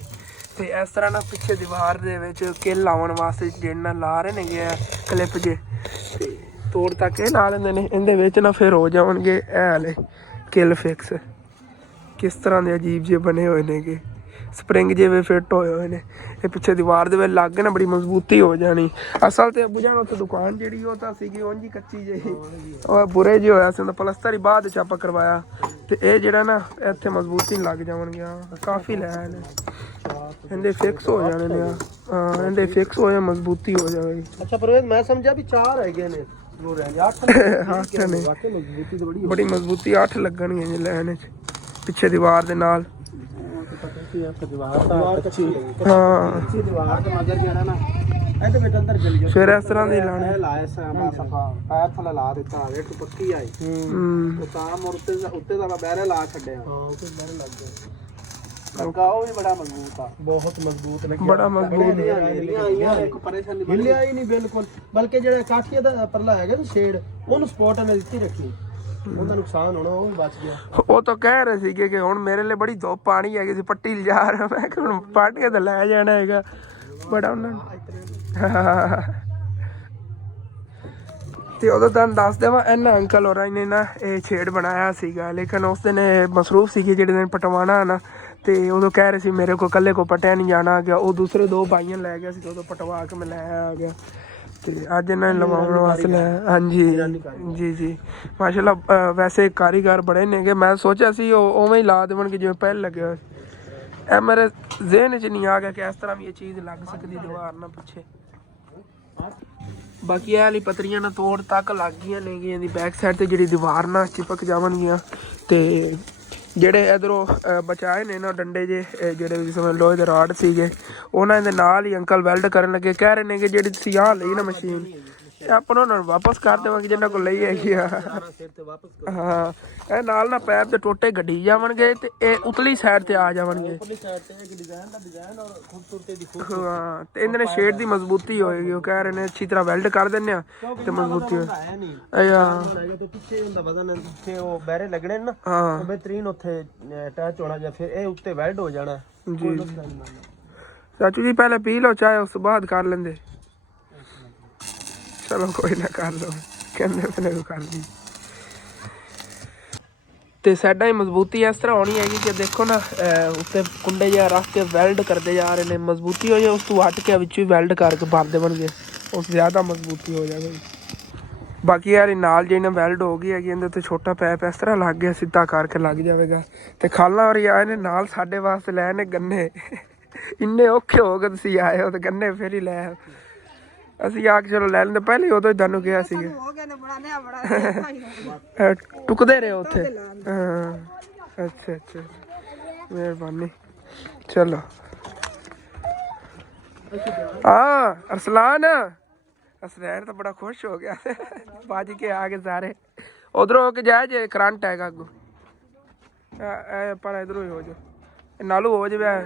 ਤੇ ਇਸ ਤਰ੍ਹਾਂ ਨਾ ਪਿੱਛੇ ਦੀਵਾਰ ਦੇ ਵਿੱਚ ਕਿੱਲ ਲਾਉਣ ਵਾਸਤੇ ਜਿਹੜਾ ਲਾ ਰਹੇ ਨੇਗੇ ਕਲਿੱਪ ਜੇ ਤੇ ਤੋੜ ਤੱਕ ਇਹ ਲਾ ਲੈਂਦੇ ਨੇ। ਇਹਦੇ ਵਿੱਚ ਨਾ ਫਿਰ ਹੋ ਜਾਣਗੇ ਇਹ ਵਾਲੇ ਕਿੱਲ ਫਿਕਸ। ਕਿਸ ਤਰ੍ਹਾਂ ਦੇ ਅਜੀਬ ਜਿਹੇ ਬਣੇ ਹੋਏ ਨੇਗੇ, ਸਪਰਿੰਗ ਜਿਵੇਂ ਫਿੱਟ ਹੋਏ ਹੋਏ ਨੇ। ਇਹ ਪਿੱਛੇ ਦੀਵਾਰ ਦੇ ਵਿੱਚ ਲੱਗ ਕੇ ਨਾ ਬੜੀ ਮਜ਼ਬੂਤੀ ਹੋ ਜਾਣੀ। ਅਸਲ ਤੇ ਅੱਬੂ ਜਾਨ ਉੱਥੇ ਦੁਕਾਨ ਜਿਹੜੀ ਉਹ ਤਾਂ ਸੀਗੀ ਉਂਝ ਹੀ ਕੱਚੀ ਜਿਹੀ, ਉਹ ਬੁਰੇ ਜਿਹੇ ਹੋਇਆ ਸੀ, ਉਹਦਾ ਪਲਸਤਰ ਹੀ ਬਾਅਦ ਵਿੱਚ ਆਪਾਂ ਕਰਵਾਇਆ। ਤੇ ਇਹ ਜਿਹੜਾ ਨਾ ਇੱਥੇ ਮਜ਼ਬੂਤੀ ਨਹੀਂ ਲੱਗ ਜਾਣਗੀਆਂ, ਕਾਫੀ ਲੈ ਨੇ ਇਹਦੇ ਫਿਕਸ ਹੋ ਜਾਣੇ ਨੇ। ਹਾਂ ਇਹਦੇ ਫਿਕਸ ਹੋ ਜਾ ਮਜ਼ਬੂਤੀ ਹੋ ਜਾਵੇਗੀ। ਅੱਛਾ ਪਰਵੇਜ਼ ਮੈਂ ਸਮਝਿਆ ਵੀ 4 ਹੈਗੇ ਨੇ। वो रह गया 8 8 ने वाकई मजबूती तो बड़ी बड़ी मजबूती 8 लगणगे जी लैन च पिछे दीवार दे नाल दीवार ਤਾਂ ਕੱਚੀ हाँ ਕੱਚੀ ਦੀਵਾਰ ਤੇ ਮਗਰ ਜਿਹੜਾ ਨਾ ਇਹਦੇ ਵਿੱਚ ਅੰਦਰ ਚਲੀ ਜਾ ਫਿਰ ਇਸ ਤਰ੍ਹਾਂ ਦੀ ਲਾਣੀ ਲਾਇਆ ਸਾ ਸਫਾ ਪੈਰ ਥੱਲੇ ਲਾ ਦਿੱਤਾ ਵੇਖ ਪੱਕੀ ਆਈ ਤੇ ਤਾਂ ਮੁੜ ਉੱਤੇ ਦਾ ਬੈਰੇ ਲਾ ਛੱਡਿਆ ਹਾਂ ਉੱਤੇ ਬੈਰੇ ਲੱਗ ਗਿਆ ਲੱਗਾ ਉਹ ਵੀ ਬੜਾ ਮਜ਼ਬੂਤ ਆ ਬਹੁਤ ਮਜ਼ਬੂਤ ਲੱਗਿਆ ਬੜਾ ਮਜ਼ਬੂਤ ਆਈਆਂ ਇੱਕ ਪਰੇਸ਼ਾਨੀ ਹਿੱਲਿਆ ਹੀ ਨਹੀਂ ਬਿਲਕੁਲ ਬਲਕਿ ਜਿਹੜਾ ਕਾਠੀਆ ਦਾ ਪਰਲਾ ਹੈਗਾ ਨਾ ਸ਼ੇਡ ਉਹਨੂੰ ਸਪੋਰਟ ਨਾਲ ਦਿੱਤੀ ਰੱਖੀ ਉਹਦਾ ਨੁਕਸਾਨ ਹੋਣਾ ਉਹ ਵੀ ਬਚ ਗਿਆ ਉਹ ਤਾਂ ਕਹਿ ਰਹੇ ਸੀਗੇ ਕਿ ਹੁਣ ਮੇਰੇ ਲਈ ਬੜੀ ਧੁੱਪ ਪਾਣੀ ਹੈਗੀ ਸੀ ਪੱਟੀ ਲਿਜਾ ਰਿਹਾ ਮੈਂ ਕਿ ਹੁਣ ਪੱਟ ਕੇ ਤਾਂ ਲੈ ਜਾਣਾ ਹੈਗਾ ਬੜਾ ਉਹਨਾਂ ਤੇ ਉਦੋਂ ਤੁਹਾਨੂੰ ਦੱਸ ਦੇਵਾਂ ਇਹਨਾਂ ਅੰਕਲ ਹੋਰਾਂ ਨੇ ਨਾ ਇਹ ਛੇੜ ਬਣਾਇਆ ਸੀਗਾ ਲੇਕਿਨ ਉਸ ਦਿਨ ਮਸਰੂਫ ਸੀਗੇ ਜਿਹੜੇ ਦਿਨ ਪਟਵਾਣਾ ਨਾ ਤੇ ਉਦੋਂ ਕਹਿ ਰਹੇ ਸੀ ਮੇਰੇ ਕੋ ਇਕੱਲੇ ਕੋ ਪਟਿਆ ਨਹੀਂ ਜਾਣਾ ਗਿਆ ਉਹ ਦੂਸਰੇ 2 ਭਾਈਆਂ ਲੈ ਗਿਆ ਸੀ ਤੇ ਉਦੋਂ ਪਟਵਾ ਕੇ ਮੈਂ ਲੈ ਆ ਗਿਆ ਤੇ ਅੱਜ ਇਹਨਾਂ ਨੇ ਲਵਾਉਣ ਵਾਸਤੇ ਲੈ ਹਾਂਜੀ ਜੀ ਜੀ ਮਾਸ਼ਾਅੱਲਾ ਵੈਸੇ ਕਾਰੀਗਰ ਬੜੇ ਨੇਗੇ ਮੈਂ ਸੋਚਿਆ ਸੀ ਉਹ ਉਵੇਂ ਹੀ ਲਾ ਦੇਵਣਗੇ ਜਿਵੇਂ ਪਹਿਲੇ ਲੱਗਿਆ ਇਹ ਮੇਰੇ ਜ਼ਿਹਨ 'ਚ ਨਹੀਂ ਆ ਗਿਆ ਕਿ ਇਸ ਤਰ੍ਹਾਂ ਵੀ ਇਹ ਚੀਜ਼ ਲੱਗ ਸਕਦੀ ਦੀਵਾਰ ਨਾਲ ਪਿੱਛੇ ਬਾਕੀ ਇਹ ਵਾਲੀ ਪਤਰੀਆਂ ਨਾਲ ਤੋੜ ਤੱਕ ਲੱਗ ਗਈਆਂ ਨੇਗੀਆਂ ਦੀ ਬੈਕ ਸਾਈਡ ਤੇ ਜਿਹੜੀ ਦੀਵਾਰ ਨਾਲ ਚਿਪਕ ਜਾਵਣਗੀਆਂ ਤੇ ਜਿਹੜੇ ਇਧਰੋਂ ਬਚਾਏ ਨੇ ਨਾ ਡੰਡੇ ਜੇ ਜਿਹੜੇ ਵੀ ਸਮਝ ਲੋਹੇ ਦੇ ਰਾਡ ਸੀਗੇ ਉਹਨਾਂ ਦੇ ਨਾਲ ਹੀ ਅੰਕਲ ਵੈਲਡ ਕਰਨ ਲੱਗੇ ਕਹਿ ਰਹੇ ਨੇ ਕਿ ਜਿਹੜੀ ਤੁਸੀਂ ਆਹ ਲਈ ਨਾ ਮਸ਼ੀਨ ਇਹ ਆਪਾਂ ਉਹਨਾਂ ਨੂੰ ਵਾਪਸ ਕਰ ਦੇਵਾਂਗੇ ਜਿਹਨਾਂ ਕੋਲ ਲਈ ਹੈਗੀ ਆ ਹਾਂ ਇਹ ਨਾਲ ਨਾ ਪੈਪ ਤੇ ਟੋਟੇ ਗੱਡੀ ਜਾਵਣਗੇ ਤੇ ਇਹ ਉਤਲੀ ਸਾਈਡ ਤੇ ਆ ਜਾਵਣਗੇ ਹਾਂ ਤੇ ਇਹਨਾਂ ਨੇ ਸ਼ੇਡ ਦੀ ਮਜ਼ਬੂਤੀ ਹੋਏਗੀ ਉਹ ਕਹਿ ਰਹੇ ਨੇ ਅੱਛੀ ਤਰ੍ਹਾਂ ਵੈਲਡ ਕਰ ਦਿੰਦੇ ਆ ਤੇ ਮਜ਼ਬੂਤੀ ਪਿੱਛੇ ਹੁੰਦਾ ਵਜ਼ਨ ਜਿੱਥੇ ਉਹ ਬੈਰੇ ਲੱਗਣੇ ਨਾ ਹਾਂ ਬਿਹਤਰੀਨ ਉੱਥੇ ਅਟੈਚ ਹੋਣਾ ਜਾਂ ਫਿਰ ਇਹ ਉੱਤੇ ਵੈਲਡ ਹੋ ਜਾਣਾ ਜੀ ਚਾਚੂ ਜੀ ਪਹਿਲੇ ਪੀ ਲਓ ਚਾਹੇ ਉਸ ਤੋਂ ਬਾਅਦ ਕਰ ਲੈਂਦੇ ਚਲੋ ਕੋਈ ਨਾ ਕਰ ਲਓ ਕਹਿੰਦੇ ਮੈਨੇ ਕਰ ਲਈ ਤੇ ਸਾਡਾ ਹੀ ਮਜ਼ਬੂਤੀ ਇਸ ਤਰ੍ਹਾਂ ਹੋਣੀ ਹੈਗੀ ਕਿ ਦੇਖੋ ਨਾ ਉੱਤੇ ਕੁੰਡੇ ਜਿਹਾ ਰੱਖ ਕੇ ਵੈਲਡ ਕਰਦੇ ਜਾ ਰਹੇ ਨੇ ਮਜ਼ਬੂਤੀ ਹੋ ਜਾਏ ਉਸ ਤੋਂ ਹਟ ਕੇ ਵਿੱਚ ਵੀ ਵੈਲਡ ਕਰਕੇ ਭਰ ਦੇਵਣਗੇ ਉਸ ਜ਼ਿਆਦਾ ਮਜ਼ਬੂਤੀ ਹੋ ਜਾਵੇਗੀ ਬਾਕੀ ਯਾਰ ਨਾਲ ਜਿਹਨੇ ਵੈਲਡ ਹੋ ਗਈ ਹੈਗੀ ਇਹਦੇ ਉੱਤੇ ਛੋਟਾ ਪੈਪ ਇਸ ਤਰ੍ਹਾਂ ਲੱਗ ਗਿਆ ਸਿੱਧਾ ਕਰਕੇ ਲੱਗ ਜਾਵੇਗਾ ਤੇ ਖਾਲਾ ਔਰ ਆਏ ਨੇ ਨਾਲ ਸਾਡੇ ਵਾਸਤੇ ਲੈ ਨੇ ਗੰਨੇ ਇੰਨੇ ਔਖੇ ਹੋ ਗਏ ਤੁਸੀਂ ਆਏ ਹੋ ਤੇ ਗੰਨੇ ਫਿਰ ਹੀ ਲੈ ਅਸੀਂ ਆ ਕੇ ਚਲੋ ਲੈ ਲੈਂਦੇ ਪਹਿਲੇ ਉਦੋਂ ਹੀ ਤੁਹਾਨੂੰ ਕਿਹਾ ਸੀਗਾ ਟੁਕਦੇ ਰਹੇ ਉੱਥੇ ਹਾਂ ਅੱਛਾ ਅੱਛਾ ਮਿਹਰਬਾਨੀ ਚਲੋ ਹਾਂ ਅਰਸਲਾਨ ਅਸਲੈਨ ਤਾਂ ਬੜਾ ਖੁਸ਼ ਹੋ ਗਿਆ ਭੱਜ ਕੇ ਆ ਕੇ ਸਾਰੇ ਉਧਰੋਂ ਹੋ ਕੇ ਜਾਏ ਜੇ ਕਰੰਟ ਹੈਗਾ ਅੱਗੋਂ ਪਰ ਇਧਰੋਂ ਹੀ ਹੋ ਜਾ ਨਾਲੂ ਹੋ ਜਾਵੇ ਹਾਂ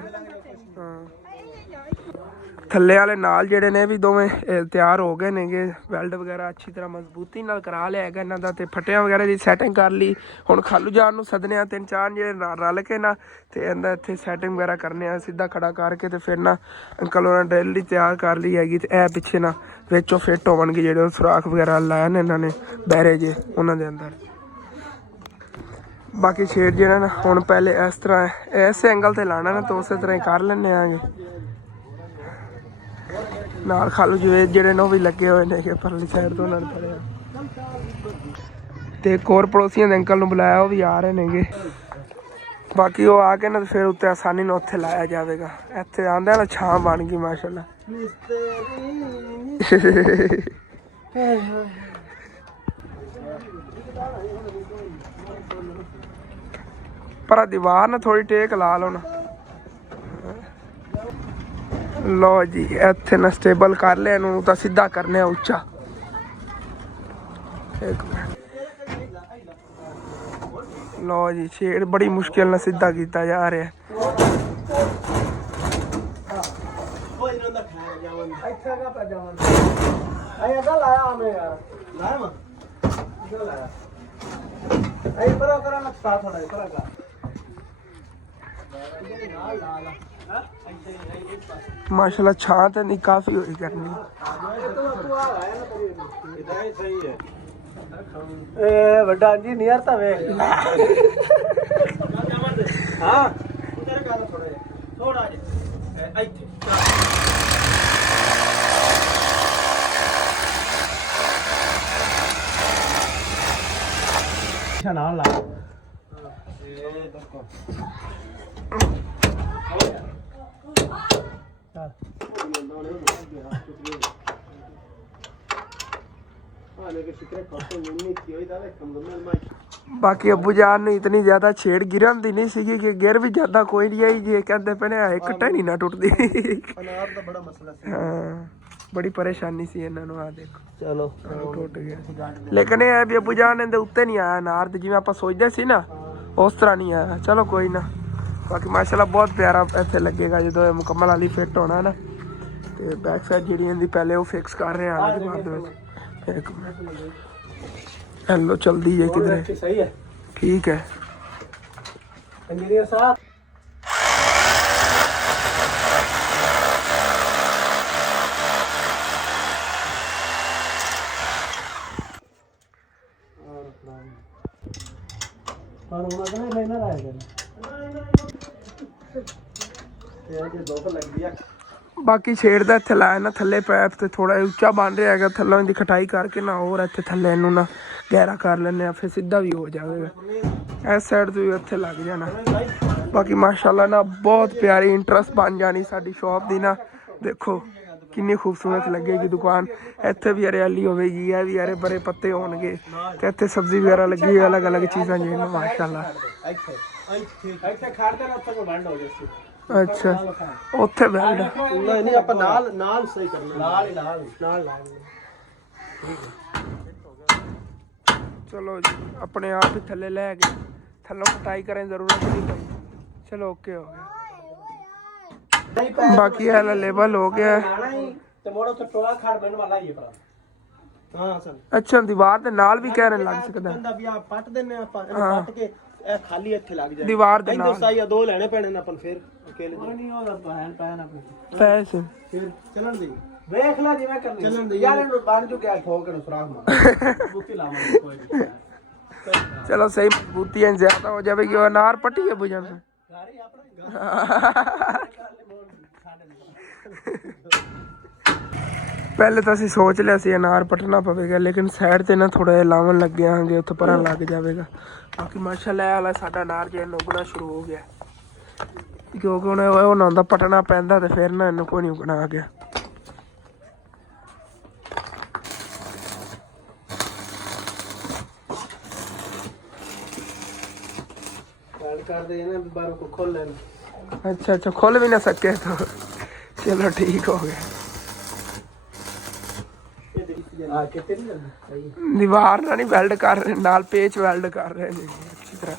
ਥੱਲੇ ਵਾਲੇ ਨਾਲ ਜਿਹੜੇ ਨੇ ਵੀ ਦੋਵੇਂ ਤਿਆਰ ਹੋ ਗਏ ਨੇਗੇ ਵੈਲਡ ਵਗੈਰਾ ਅੱਛੀ ਤਰ੍ਹਾਂ ਮਜ਼ਬੂਤੀ ਨਾਲ ਕਰਾ ਲਿਆ ਹੈਗਾ ਇਹਨਾਂ ਦਾ ਤੇ ਫਟਿਆਂ ਵਗੈਰਾ ਦੀ ਸੈਟਿੰਗ ਕਰ ਲਈ ਹੁਣ ਖਾਲੂ ਜਾਨ ਨੂੰ ਸੱਦਣੇ ਆ 3-4 ਜਿਹੜੇ ਰਲ ਕੇ ਨਾ ਤੇ ਇਹਦਾ ਇੱਥੇ ਸੈਟਿੰਗ ਵਗੈਰਾ ਕਰਨੇ ਆ ਸਿੱਧਾ ਖੜਾ ਕਰਕੇ ਤੇ ਫਿਰ ਨਾ ਅੰਕਲ ਉਹਨਾਂ ਡਰਿਲ ਦੀ ਤਿਆਰ ਕਰ ਲਈ ਹੈਗੀ ਤੇ ਇਹ ਪਿੱਛੇ ਨਾ ਵਿੱਚੋਂ ਫਿੱਟ ਹੋਣਗੇ ਜਿਹੜੇ ਸੁਰਾਖ ਵਗੈਰਾ ਲਾਏ ਨੇ ਇਹਨਾਂ ਨੇ ਬਹਿਰੇ ਜੇ ਉਹਨਾਂ ਦੇ ਅੰਦਰ ਬਾਕੀ ਸ਼ੇਡ ਜਿਹੜਾ ਨਾ ਹੁਣ ਪਹਿਲੇ ਇਸ ਤਰ੍ਹਾਂ ਐਸੇ ਐਂਗਲ ਤੇ ਲਾਣਾ ਨਾ ਤਾਂ ਉਸੇ ਤਰ੍ਹਾਂ ਹੀ ਕਰ ਲੈਣੇ ਆਗੇ ਨਾਲ ਖਾਲੂ ਜਿਹੜੇ ਨੇ ਉਹ ਵੀ ਲੱਗੇ ਹੋਏ ਨੇ ਕਿ ਪਰਲੀ ਸਾਈਡ ਤੋਂ ਉਹਨਾਂ ਨੇ ਪੜਿਆ ਤੇ ਇੱਕ ਹੋਰ ਪੜੋਸੀਆਂ ਦੇ ਅੰਕਲ ਨੂੰ ਬੁਲਾਇਆ ਉਹ ਵੀ ਆ ਰਹੇ ਨੇਗੇ ਬਾਕੀ ਉਹ ਆ ਕੇ ਨਾ ਫਿਰ ਉੱਤੇ ਆਸਾਨੀ ਨਾਲ ਉੱਥੇ ਲਾਇਆ ਜਾਵੇਗਾ ਇੱਥੇ ਆਂਦਾ ਨਾ ਛਾਂ ਬਣ ਗਈ ਮਾਸ਼ਾਅੱਲਾ ਪਰ ਦੀਵਾਰ ਨਾ ਥੋੜੀ ਟੇਕ ਲਾ ਲਓ ਨਾ ਲਓ ਜੀ ਇੱਥੇ ਨਾ ਸਟੇਬਲ ਕਰ ਲਿਆ ਇਹਨੂੰ ਤਾਂ ਸਿੱਧਾ ਕਰਨੇ ਆ ਉੱਚਾ ਇੱਕ ਮਿੰਟ ਲਓ ਜੀ ਸ਼ੇਡ ਬੜੀ ਮੁਸ਼ਕਿਲ ਨਾਲ ਸਿੱਧਾ ਕੀਤਾ ਜਾ ਰਿਹਾ माशाल्लाह छात नहीं काफी हुई करनी ਵੱਡਾ ਜੀ ਨੀਅਰ ਤਾਂ ਵੇਖ ਹਾਂ ਤੇਰੇ ਕਾਲ ਥੋੜਾ ਜਿਹਾ ਇੱਥੇ ਨਾਲ ਲਾ ਇਹ ਦੇਖੋ बाकी अबू जान ने इतनी ज्यादा छेड़ गिरन दी नहीं सी कि गिर भी ज्यादा कोई नहीं आई जी कहते पे ने कट्टा नहीं ना टुटदी हाँ बड़ी परेशानी सी इन्हां नूं आ देखो चलो टुट गया लेकिन ये है भी अबू जान दे उत्ते नहीं आया अनार ते जिवें आपां सोचदे सी ना उस तरह नहीं आया चलो कोई ना बाकी माशाल्लाह बहुत प्यारा इत्थे लगेगा जो मुकम्मल वाली फिट होना ना ते बैक साइड जेहड़ी इहदी पहले वो फिक्स कर रहे हैं आगे बाद में एक मिनट हेलो चलदी है किधर सही है ठीक है इंजीनियर साहब बाकी छेड़ दा इत्थे लाया ना थल्ले पैप ते थोड़ा उच्चा बन रहा है थल्लों इहदी खटाई करके ना और इत्थे थल्ले इनू ना गहरा कर लेने फिर सीधा भी हो जाएगा इस साइड तो भी इत्थे लग जाना बाकी माशाल्लाह ना बहुत प्यारी इंटरेस्ट बन जानी साडी शॉप दी ना देखो कितनी खूबसूरत लगेगी दुकान इत्थे भी हरियाली होगी है भी हरे भरे पत्ते होंगे ते इत्थे सब्जी वगैरह लगी अलग अलग चीज़ां जिहड़ियां माशाल्लाह अच्छा उत्थे बैठ नहीं ਆਪਾਂ ਨਾਲ ਸਹੀ ਕਰਨਾ ਨਾਲ चलो जी अपने आप ही थल्ले ले गए थल्लों कटाई करें जरूरत नहीं पड़ी चलो ओके हो गया बाकी वाला लेवल हो गया ਤੇ ਮੋੜੋ ਤੇ ਟੋਆ ਖੜ ਬਣ ਵਾਲਾ ਹੀ ਹੈ ਭਰਾ ਹਾਂ ਸਰ अच्छा दीवार ਦੇ ਨਾਲ ਵੀ ਕਹਿਣ ਲੱਗ ਸਕਦਾ ਕਹਿੰਦਾ ਵੀ ਆ ਪੱਟ ਦਿੰਨੇ ਆਪਾਂ ਇਹਨੂੰ ਪੱਟ ਕੇ ਇਹ ਖਾਲੀ ਇੱਥੇ ਲੱਗ ਜਾਏ ਦੀਵਾਰ ਦੇ ਨਾਲ ਸਾਈਆ ਦੋ ਲੈਣੇ ਪੈਣੇ ਨੇ ਆਪਾਂ ਫਿਰ ਅਕੇਲੇ ਨਹੀਂ ਉਹਦਾ ਪੈਨ ਆਪਣੇ ਪੈਸੇ ਫਿਰ ਚੱਲਣ ਦੇ ਵੇਖ ਲੈ ਜਿਵੇਂ ਕਰਨੀ ਚੱਲਣ ਦੇ ਯਾਰ ਇਹਨੂੰ ਬਣ ਚੁੱਕਿਆ ਠੋਕ ਕੇ ਸੁਰਾਖ ਮਾਰ ਬੁੱਤੀ ਲਾਵਾਂਗੇ ਕੋਈ ਨਹੀਂ चलो सही मजबूती है ज्यादा हो जाएगी और अनार पट्टी है बुझन से पहले तो असं सोच लिया सी अनार पटना पवेगा लेकिन साइड से ना थोड़ा लावन लग गया हाँ उत्थे पर लग जाएगा बाकी माशाल्लाह वाला साडा अनार जो उगना शुरू हो गया क्योंकि उन्हें वो ना होंदा पटना पैंदा तो फिर ना इन्हें कोई नहीं उगना आ गया कर दे ना बारों को खोल लेना अच्छा अच्छा खोल भी ना सके तो चलो ठीक हो गया दीवार ना नहीं वेल्ड कर रहे नाल पेच वेल्ड कर रहे हैं अच्छी तरह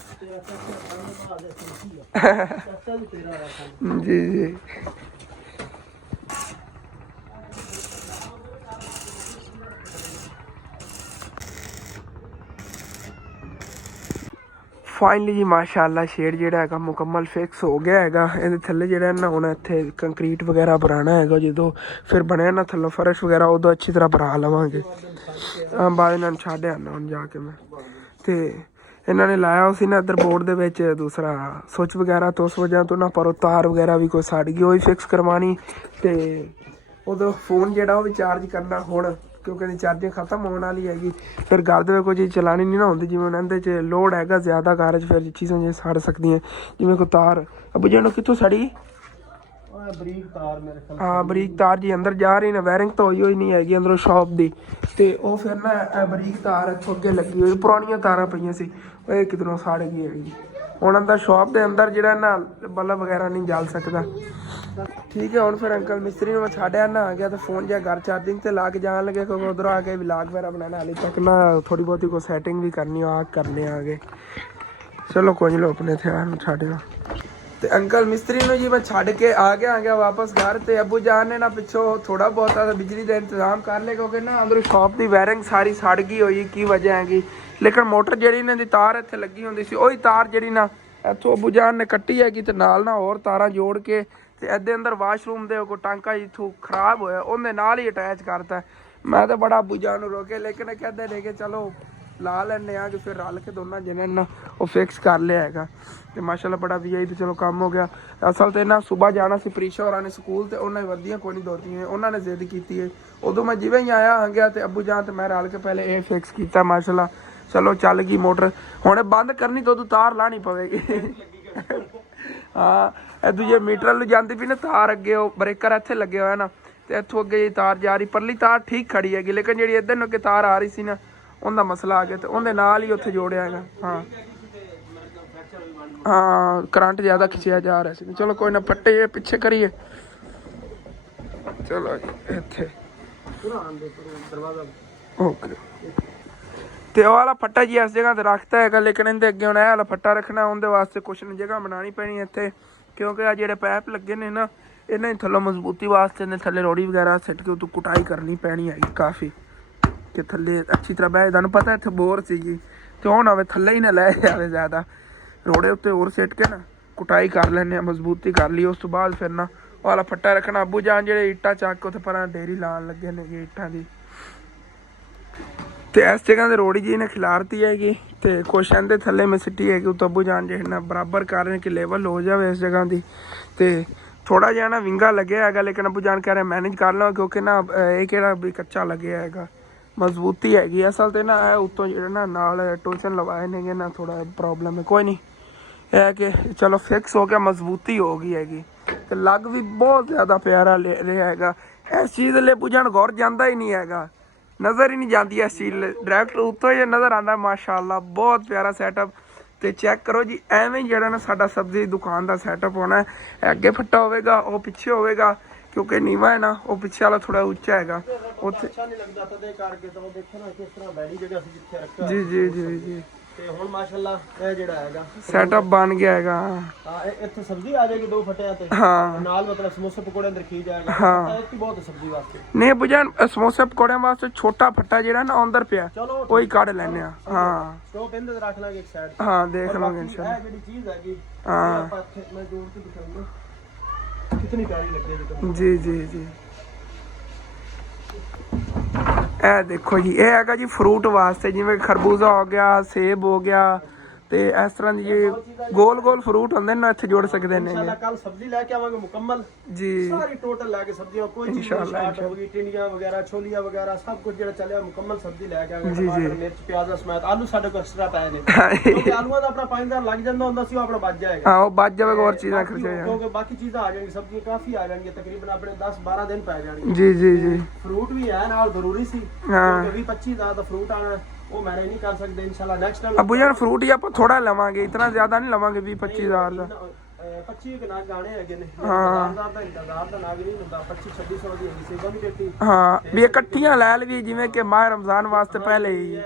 जी जी फाइनली जी माशाल्लाह शेड ਜਿਹੜਾ ਹੈਗਾ ਮੁਕੰਮਲ ਫਿਕਸ ਹੋ ਗਿਆ ਹੈਗਾ ਇਹਦੇ ਥੱਲੇ ਜਿਹੜਾ ਨਾ ਹੁਣ ਇੱਥੇ ਕੰਕਰੀਟ ਵਗੈਰਾ ਭਰਾਣਾ ਹੈਗਾ ਜਦੋਂ ਫਿਰ ਬਣਿਆ ਨਾ ਥੱਲੋਂ ਫਰਸ਼ ਵਗੈਰਾ ਉਦੋਂ ਅੱਛੀ ਤਰ੍ਹਾਂ ਭਰਾ ਲਵਾਂਗੇ ਬਾਅਦ ਇਹਨਾਂ ਨੂੰ ਛੱਡ ਆਉਣਾ ਹੁਣ ਜਾ ਕੇ ਮੈਂ ਤੇ ਇਹਨਾਂ ਨੇ ਲਾਇਆ ਹੋਇਆ ਸੀ ਨਾ ਇੱਧਰ ਬੋਰਡ ਦੇ ਵਿੱਚ ਦੂਸਰਾ ਸੁੱਚ ਵਗੈਰਾ ਤੋਂ ਉਸ ਵਜ੍ਹਾ ਤੋਂ ਨਾ ਪਰ ਤਾਰ ਵਗੈਰਾ ਵੀ ਕੋਈ ਸੜ ਗਈ ਉਹ ਵੀ ਫਿਕਸ ਕਰਵਾਉਣੀ ਤੇ ਉਦੋਂ ਫੋਨ ਜਿਹੜਾ ਉਹ ਵੀ ਚਾਰਜ ਕਰਨਾ ਹੁਣ क्योंकि चार्जिंग खत्म होने वाली हैगी फिर घर में कोई चीज़ चलानी नहीं ना होती जिवें उन्हें च लोड हैगा ज़्यादा घर च फिर चीज़ां जो सड़ सकती हैं जिवें कोई तार अब जो कितों सड़ी बरीक तार मेरे ख्याल हाँ बरीक तार जी अंदर जा रही ना वायरिंग तो हुई नहीं हैगी अंदरों शॉप की तो वो फिर ना बरीक तार इत्थों अगे लगी हुई पुरानियां तारां पईयां सी वो किधरों सड़ गई हैगी हुण अंदर शॉप के अंदर जिहड़ा ना बल्ब वगैरह नहीं जल सकता ठीक है हुण फिर अंकल मिस्त्री मैं छड्ड आना आ गया तो फोन जो घर चार्जिंग से ला के जान लगे क्योंकि उधर आके व्लॉग वगैरह बनाना हाली तक ना थोड़ी बहुत कोई सैटिंग भी करनी आ करने आगे चलो कोई नहीं लो अपने ध्यान छड्ड तो अंकल मिस्त्री जी मैं छड्ड के आ गया वापस घर तो अबू जान ने ना पिछों थोड़ा बहुत बिजली का इंतजाम कर लिया क्योंकि ना अंदर शॉप की वायरिंग सारी सड़ गई हुई की वजह हैगी लेकिन मोटर जी इन्हों की तार इतने लगी होंगी सी वही तार जी ना इतों अबू जान ने कट्टी हैगी तो नाल ना होर तारा जोड़ के इदे अंदर वाशरूम दे कोई टांका जिथों खराब होया उन्हें नाल ही अटैच करता मैं तो बड़ा अबू जान रोके लेकिन कहते रहे कि चलो ला लैने आ कि फिर रल के दोनों जने ना वो फिक्स कर लिया है तो माशाल्लाह बड़ा भी आई तो चलो काम हो गया असल तो इन्हें सुबह जाना सी प्रीशा होरां ने स्कूल तो उन्हें वर्दियां कोई नहीं दोती हैं उन्होंने जिद की है उदों मैं जिवें ही आया आ गया तो अबू जान तो मैं रल के पहले ये फिक्स किया माशाल्लाह चलो चल गई मोटर हुणे बंद करनी तो तार लानी पवेगी हाँ दूजे मीटर वाल जाती भी ना तार अगे ब्रेकर इत्थे लगे हुए ना ਤੇ ਇੱਥੋਂ ਅੱਗੇ ਜੀ ਤਾਰ ਜਾ ਰਹੀ, ਪਰਲੀ ਤਾਰ ਠੀਕ ਖੜੀ ਹੈਗੀ, ਲੇਕਿਨ ਜਿਹੜੀ ਇੱਧਰ ਨੂੰ ਅੱਗੇ ਤਾਰ ਆ ਰਹੀ ਸੀ ਨਾ ਉਹਦਾ ਮਸਲਾ ਆ ਗਿਆ ਤੇ ਉਹਦੇ ਨਾਲ ਹੀ ਉੱਥੇ ਜੋੜਿਆ ਹੈਗਾ। ਹਾਂ ਕਰੰਟ ਜ਼ਿਆਦਾ ਖਿੱਚਿਆ ਜਾ ਰਿਹਾ ਸੀ। ਚਲੋ ਕੋਈ ਨਾ, ਫੱਟੇ ਜੇ ਪਿੱਛੇ ਕਰੀਏ। ਚਲੋ ਜੀ ਇੱਥੇ ਓਕੇ। ਤੇ ਉਹ ਵਾਲਾ ਫੱਟਾ ਜੀ ਇਸ ਜਗ੍ਹਾ ਤੇ ਰੱਖਤਾ ਹੈਗਾ, ਲੇਕਿਨ ਇਹਦੇ ਅੱਗੇ ਹੁਣ ਇਹ ਵਾਲਾ ਫੱਟਾ ਰੱਖਣਾ, ਉਹਦੇ ਵਾਸਤੇ ਕੁਛ ਨਾ ਜਗ੍ਹਾ ਬਣਾਉਣੀ ਪੈਣੀ ਇੱਥੇ, ਕਿਉਂਕਿ ਆ ਜਿਹੜੇ ਪੈਪ ਲੱਗੇ ਨੇ ਨਾ ਇਹਨਾਂ ਦੀ ਥੱਲੋਂ ਮਜ਼ਬੂਤੀ ਵਾਸਤੇ ਨੇ ਥੱਲੇ ਰੋੜੀ ਵਗੈਰਾ ਸਿੱਟ ਕੇ ਉਤੋਂ ਕੁਟਾਈ ਕਰਨੀ ਪੈਣੀ ਹੈਗੀ ਕਾਫੀ, ਕਿ ਥੱਲੇ ਅੱਛੀ ਤਰ੍ਹਾਂ ਬਹਿ। ਤੁਹਾਨੂੰ ਪਤਾ ਇੱਥੇ ਬੋਰ ਸੀਗੀ ਤੇ ਹੁਣ ਆਵੇ ਥੱਲੇ ਹੀ ਨਾ ਲੈ ਜਾਵੇ ਜ਼ਿਆਦਾ, ਰੋੜੇ ਉੱਤੇ ਹੋਰ ਸਿੱਟ ਕੇ ਨਾ ਕੁਟਾਈ ਕਰ ਲੈਂਦੇ ਹਾਂ, ਮਜ਼ਬੂਤੀ ਕਰ ਲਈ। ਉਸ ਤੋਂ ਬਾਅਦ ਫਿਰ ਨਾ ਉਹ ਵਾਲਾ ਫੱਟਾ ਰੱਖਣਾ। ਅੱਬੂ ਜਾਨ ਜਿਹੜੇ ਇੱਟਾਂ ਚੱਕ ਕੇ ਉੱਥੇ ਪਰਾਂ ਡੇਰੀ ਲਾਉਣ ਲੱਗੇ ਨੇ ਇੱਟਾਂ ਦੀ, ਤੇ ਇਸ ਜਗ੍ਹਾ ਤੇ ਰੋੜੀ ਜੀ ਨੇ ਖਿਲਾਰਤੀ ਹੈਗੀ ਤੇ ਕੁਛ ਇਹਦੇ ਥੱਲੇ ਮੈਂ ਸਿੱਟੀ ਹੈਗੀ। ਉੱਤੋਂ ਅੱਬੂ ਜਾਨ ਜਿਹੜੇ ਨਾ ਬਰਾਬਰ ਕਰ ਰਹੇ ਕਿ ਲੈਵਲ ਹੋ ਜਾਵੇ ਇਸ ਜਗ੍ਹਾ ਦੀ। ਤੇ ਥੋੜਾ ਜਿਹਾ ਨਾ ਵਿੰਗਾ ਲੱਗਿਆ ਹੈਗਾ, ਲੇਕਿਨ ਅੱਬੂ ਜਾਨ ਕਹਿ ਰਹੇ ਮੈਨੇਜ ਕਰ ਲਵਾਂ, ਕਿਉਂਕਿ ਨਾ ਇਹ ਕਿਹੜਾ ਵੀ ਕੱਚਾ ਲੱਗਿਆ ਹੈਗਾ, ਮਜ਼ਬੂਤੀ ਹੈਗੀ ਅਸਲ ਤੇ ਨਾ। ਇਹ ਉੱਤੋਂ ਜਿਹੜੇ ਨਾ ਨਾਲ ਟੋਸ਼ਨ ਲਵਾਏ ਨੇਗੇ ਨਾ, ਥੋੜਾ ਪ੍ਰੋਬਲਮ ਹੈ। ਕੋਈ ਨਹੀਂ, ਇਹ ਕਿ ਚਲੋ ਫਿਕਸ ਹੋ ਗਿਆ, ਮਜ਼ਬੂਤੀ ਹੋ ਗਈ ਹੈਗੀ ਤੇ ਲੱਗ ਵੀ ਬਹੁਤ ਜ਼ਿਆਦਾ ਪਿਆਰਾ ਰਿਹਾ ਹੈਗਾ। ਇਸ ਚੀਜ਼ ਲਈ ਅੱਬੂ ਜਾਨ ਗੌਰ ਜਾਂਦਾ ਹੀ ਨਹੀਂ ਹੈਗਾ, ਨਜ਼ਰ ਹੀ ਨਹੀਂ ਜਾਂਦੀ ਇਸ ਚੀਜ਼ ਡਾਇਰੈਕਟ ਉੱਤੋਂ ਹੀ ਨਜ਼ਰ ਆਉਂਦਾ। ਮਾਸ਼ਾਅੱਲਾ ਬਹੁਤ ਪਿਆਰਾ ਸੈਟਅਪ। ਤੇ ਚੈੱਕ ਕਰੋ ਜੀ, ਐਵੇਂ ਜਿਹੜਾ ਨਾ ਸਾਡਾ ਸਬਜ਼ੀ ਦੀ ਦੁਕਾਨ ਦਾ ਸੈਟਅਪ ਹੋਣਾ। ਅੱਗੇ ਫੱਟਾ ਹੋਵੇਗਾ, ਉਹ ਪਿੱਛੇ ਹੋਵੇਗਾ, ਕਿਉਂਕਿ ਨੀਵਾ ਹੈ ਨਾ, ਉਹ ਪਿੱਛੇ ਵਾਲਾ ਥੋੜਾ ਉੱਚਾ ਹੈਗਾ। ਉੱਥੇ ਅੱਛਾ ਨਹੀਂ ਲੱਗਦਾ ਤਦੇ ਕਰਕੇ, ਤਾਂ ਉਹ ਦੇਖੋ ਨਾ ਕਿਸ ਤਰ੍ਹਾਂ ਬੈਠੀ ਜਗ੍ਹਾ ਸੀ ਜਿੱਥੇ ਰੱਖਿਆ। ਜੀ ਜੀ ਜੀ ਜੀ। ਤੇ ਹੁਣ ਮਾਸ਼ਾਅੱਲਾ ਇਹ ਜਿਹੜਾ ਹੈਗਾ ਸੈਟਅਪ ਬਣ ਗਿਆ ਹੈਗਾ। ਹਾਂ ਇੱਥੇ ਸਬਜ਼ੀ ਆ ਜਾਏਗੀ 2 ਫੱਟਿਆਂ ਤੇ, ਹਾਂ ਨਾਲ ਮਤਲਬ ਸਮੋਸੇ ਪਕੌੜੇ ਅੰਦਰ ਖੀ ਜਾਏਗਾ। ਹਾਂ ਇਹ ਬਹੁਤ ਸਬਜ਼ੀ ਵਾਸਤੇ ਨਹੀਂ ਬੁਝਾਨ, ਸਮੋਸੇ ਪਕੌੜਿਆਂ ਵਾਸਤੇ ਛੋਟਾ ਫੱਟਾ ਜਿਹੜਾ ਨਾ ਅੰਦਰ ਪਿਆ, ਉਹੀ ਕੱਢ ਲੈਣੇ ਆ। ਹਾਂ ਸਟੋਪ ਇਹਦੇ ਤੇ ਰੱਖ ਲਾਂਗੇ ਇੱਕ ਸਾਈਡ। ਹਾਂ ਦੇਖ ਲਾਂਗੇ ਇਨਸ਼ਾਅੱਲਾ। ਇਹ ਜਿਹੜੀ ਚੀਜ਼ ਹੈਗੀ ਹਾਂ ਆਪਾਂ ਮੈਂ ਜੋੜ ਕੇ ਦਿਖਾਉਂਗਾ ਕਿਤਨੀ ਪਿਆਰੀ ਲੱਗੇ ਜੀ ਜੀ ਜੀ। ਇਹ ਦੇਖੋ ਜੀ, ਇਹ ਹੈਗਾ ਜੀ ਫਰੂਟ ਵਾਸਤੇ, ਜਿਵੇਂ ਖਰਬੂਜ਼ਾ ਹੋ ਗਿਆ, ਸੇਬ ਹੋ ਗਿਆ, ਤੇ ਇਸ ਤਰ੍ਹਾਂ ਦੀ ਜੇ ਗੋਲ ਗੋਲ ਫਰੂਟ ਹੁੰਦੇ ਨੇ ਇੱਥੇ ਜੋੜ ਸਕਦੇ ਨੇ। ਇਨਸ਼ਾਅੱਲਾ ਕੱਲ ਸਬਜ਼ੀ ਲੈ ਕੇ ਆਵਾਂਗੇ ਮੁਕੰਮਲ ਜੀ, ਸਾਰੀ ਟੋਟਲ ਲੈ ਕੇ ਸਬਜ਼ੀਆਂ, ਕੋਈ ਚੀਜ਼ ਸ਼ਾਰਟ ਹੋਗੀ, ਟਿੰਡੀਆਂ ਵਗੈਰਾ, ਛੋਲੀਆਂ ਵਗੈਰਾ, ਸਭ ਕੁਝ ਜਿਹੜਾ ਚੱਲਿਆ ਮੁਕੰਮਲ ਸਬਜ਼ੀ ਲੈ ਕੇ ਆਵਾਂਗੇ। ਟਮਾਟਰ, ਮਿਰਚ, ਪਿਆਜ਼ ਸਮੇਤ। ਆਲੂ ਸਾਡੇ ਕੋਲ ਐਕਸਟਰਾ ਪਏ ਨੇ, ਕਿਉਂਕਿ ਆਲੂਆਂ ਦਾ ਆਪਣਾ 5000 ਲੱਗ ਜਾਂਦਾ ਹੁੰਦਾ ਸੀ, ਉਹ ਆਪਣਾ ਬਚ ਜਾਏਗਾ। ਹਾਂ ਉਹ ਬਚ ਜਾਵੇਗਾ, ਹੋਰ ਚੀਜ਼ਾਂ ਖਰਚਾ ਜਾਏਗਾ, ਕਿਉਂਕਿ ਬਾਕੀ ਚੀਜ਼ਾਂ ਆ ਜਾਣਗੀਆਂ, ਸਬਜ਼ੀਆਂ ਕਾਫੀ ਆ ਜਾਣਗੀਆਂ, ਤਕਰੀਬਨ ਆਪਣੇ 10-12 ਦਿਨ ਪੈ ਜਾਣਗੇ। ਜੀ ਜੀ ਜੀ। ਫਰੂਟ ਵੀ ਹੈ ਨਾਲ ਜ਼ਰੂਰੀ ਸੀ, ਕਿਉਂਕਿ 20-25 ਦਾ ਤਾਂ ਫਰੂਟ ਆਣਾ, ਉਹ ਮੈਨੇਜ ਨਹੀਂ ਕਰ ਸਕਦੇ। ਇਨਸ਼ਾਅੱਲਾ ਨੈਕਸਟ ਟਾਈਮ ਅੱਬੂ ਯਾਰ ਫਰੂਟ ਹੀ ਆਪਾਂ ਥੋੜਾ ਲਵਾਂਗੇ, ਇਤਨਾ ਜ਼ਿਆਦਾ ਨਹੀਂ ਲਵਾਂਗੇ। 20-25 ਹਜ਼ਾਰ ਦਾ 25 ਕਿ ਨਾਗ ਗਾਣੇ ਹੈਗੇ ਨੇ। ਹਾਂ ਦਾ ਨਾਗ ਨਹੀਂ ਹੁੰਦਾ, 25-2600 ਦੀ ਹੈਗੀ ਸੀ ਬਣੀ ਬੇਟੀ। ਹਾਂ ਵੀ ਇਕੱਠੀਆਂ ਲੈ ਲਈਏ, ਜਿਵੇਂ ਕਿ ਮਾਹ ਰਮਜ਼ਾਨ ਵਾਸਤੇ ਪਹਿਲੇ ਹੀ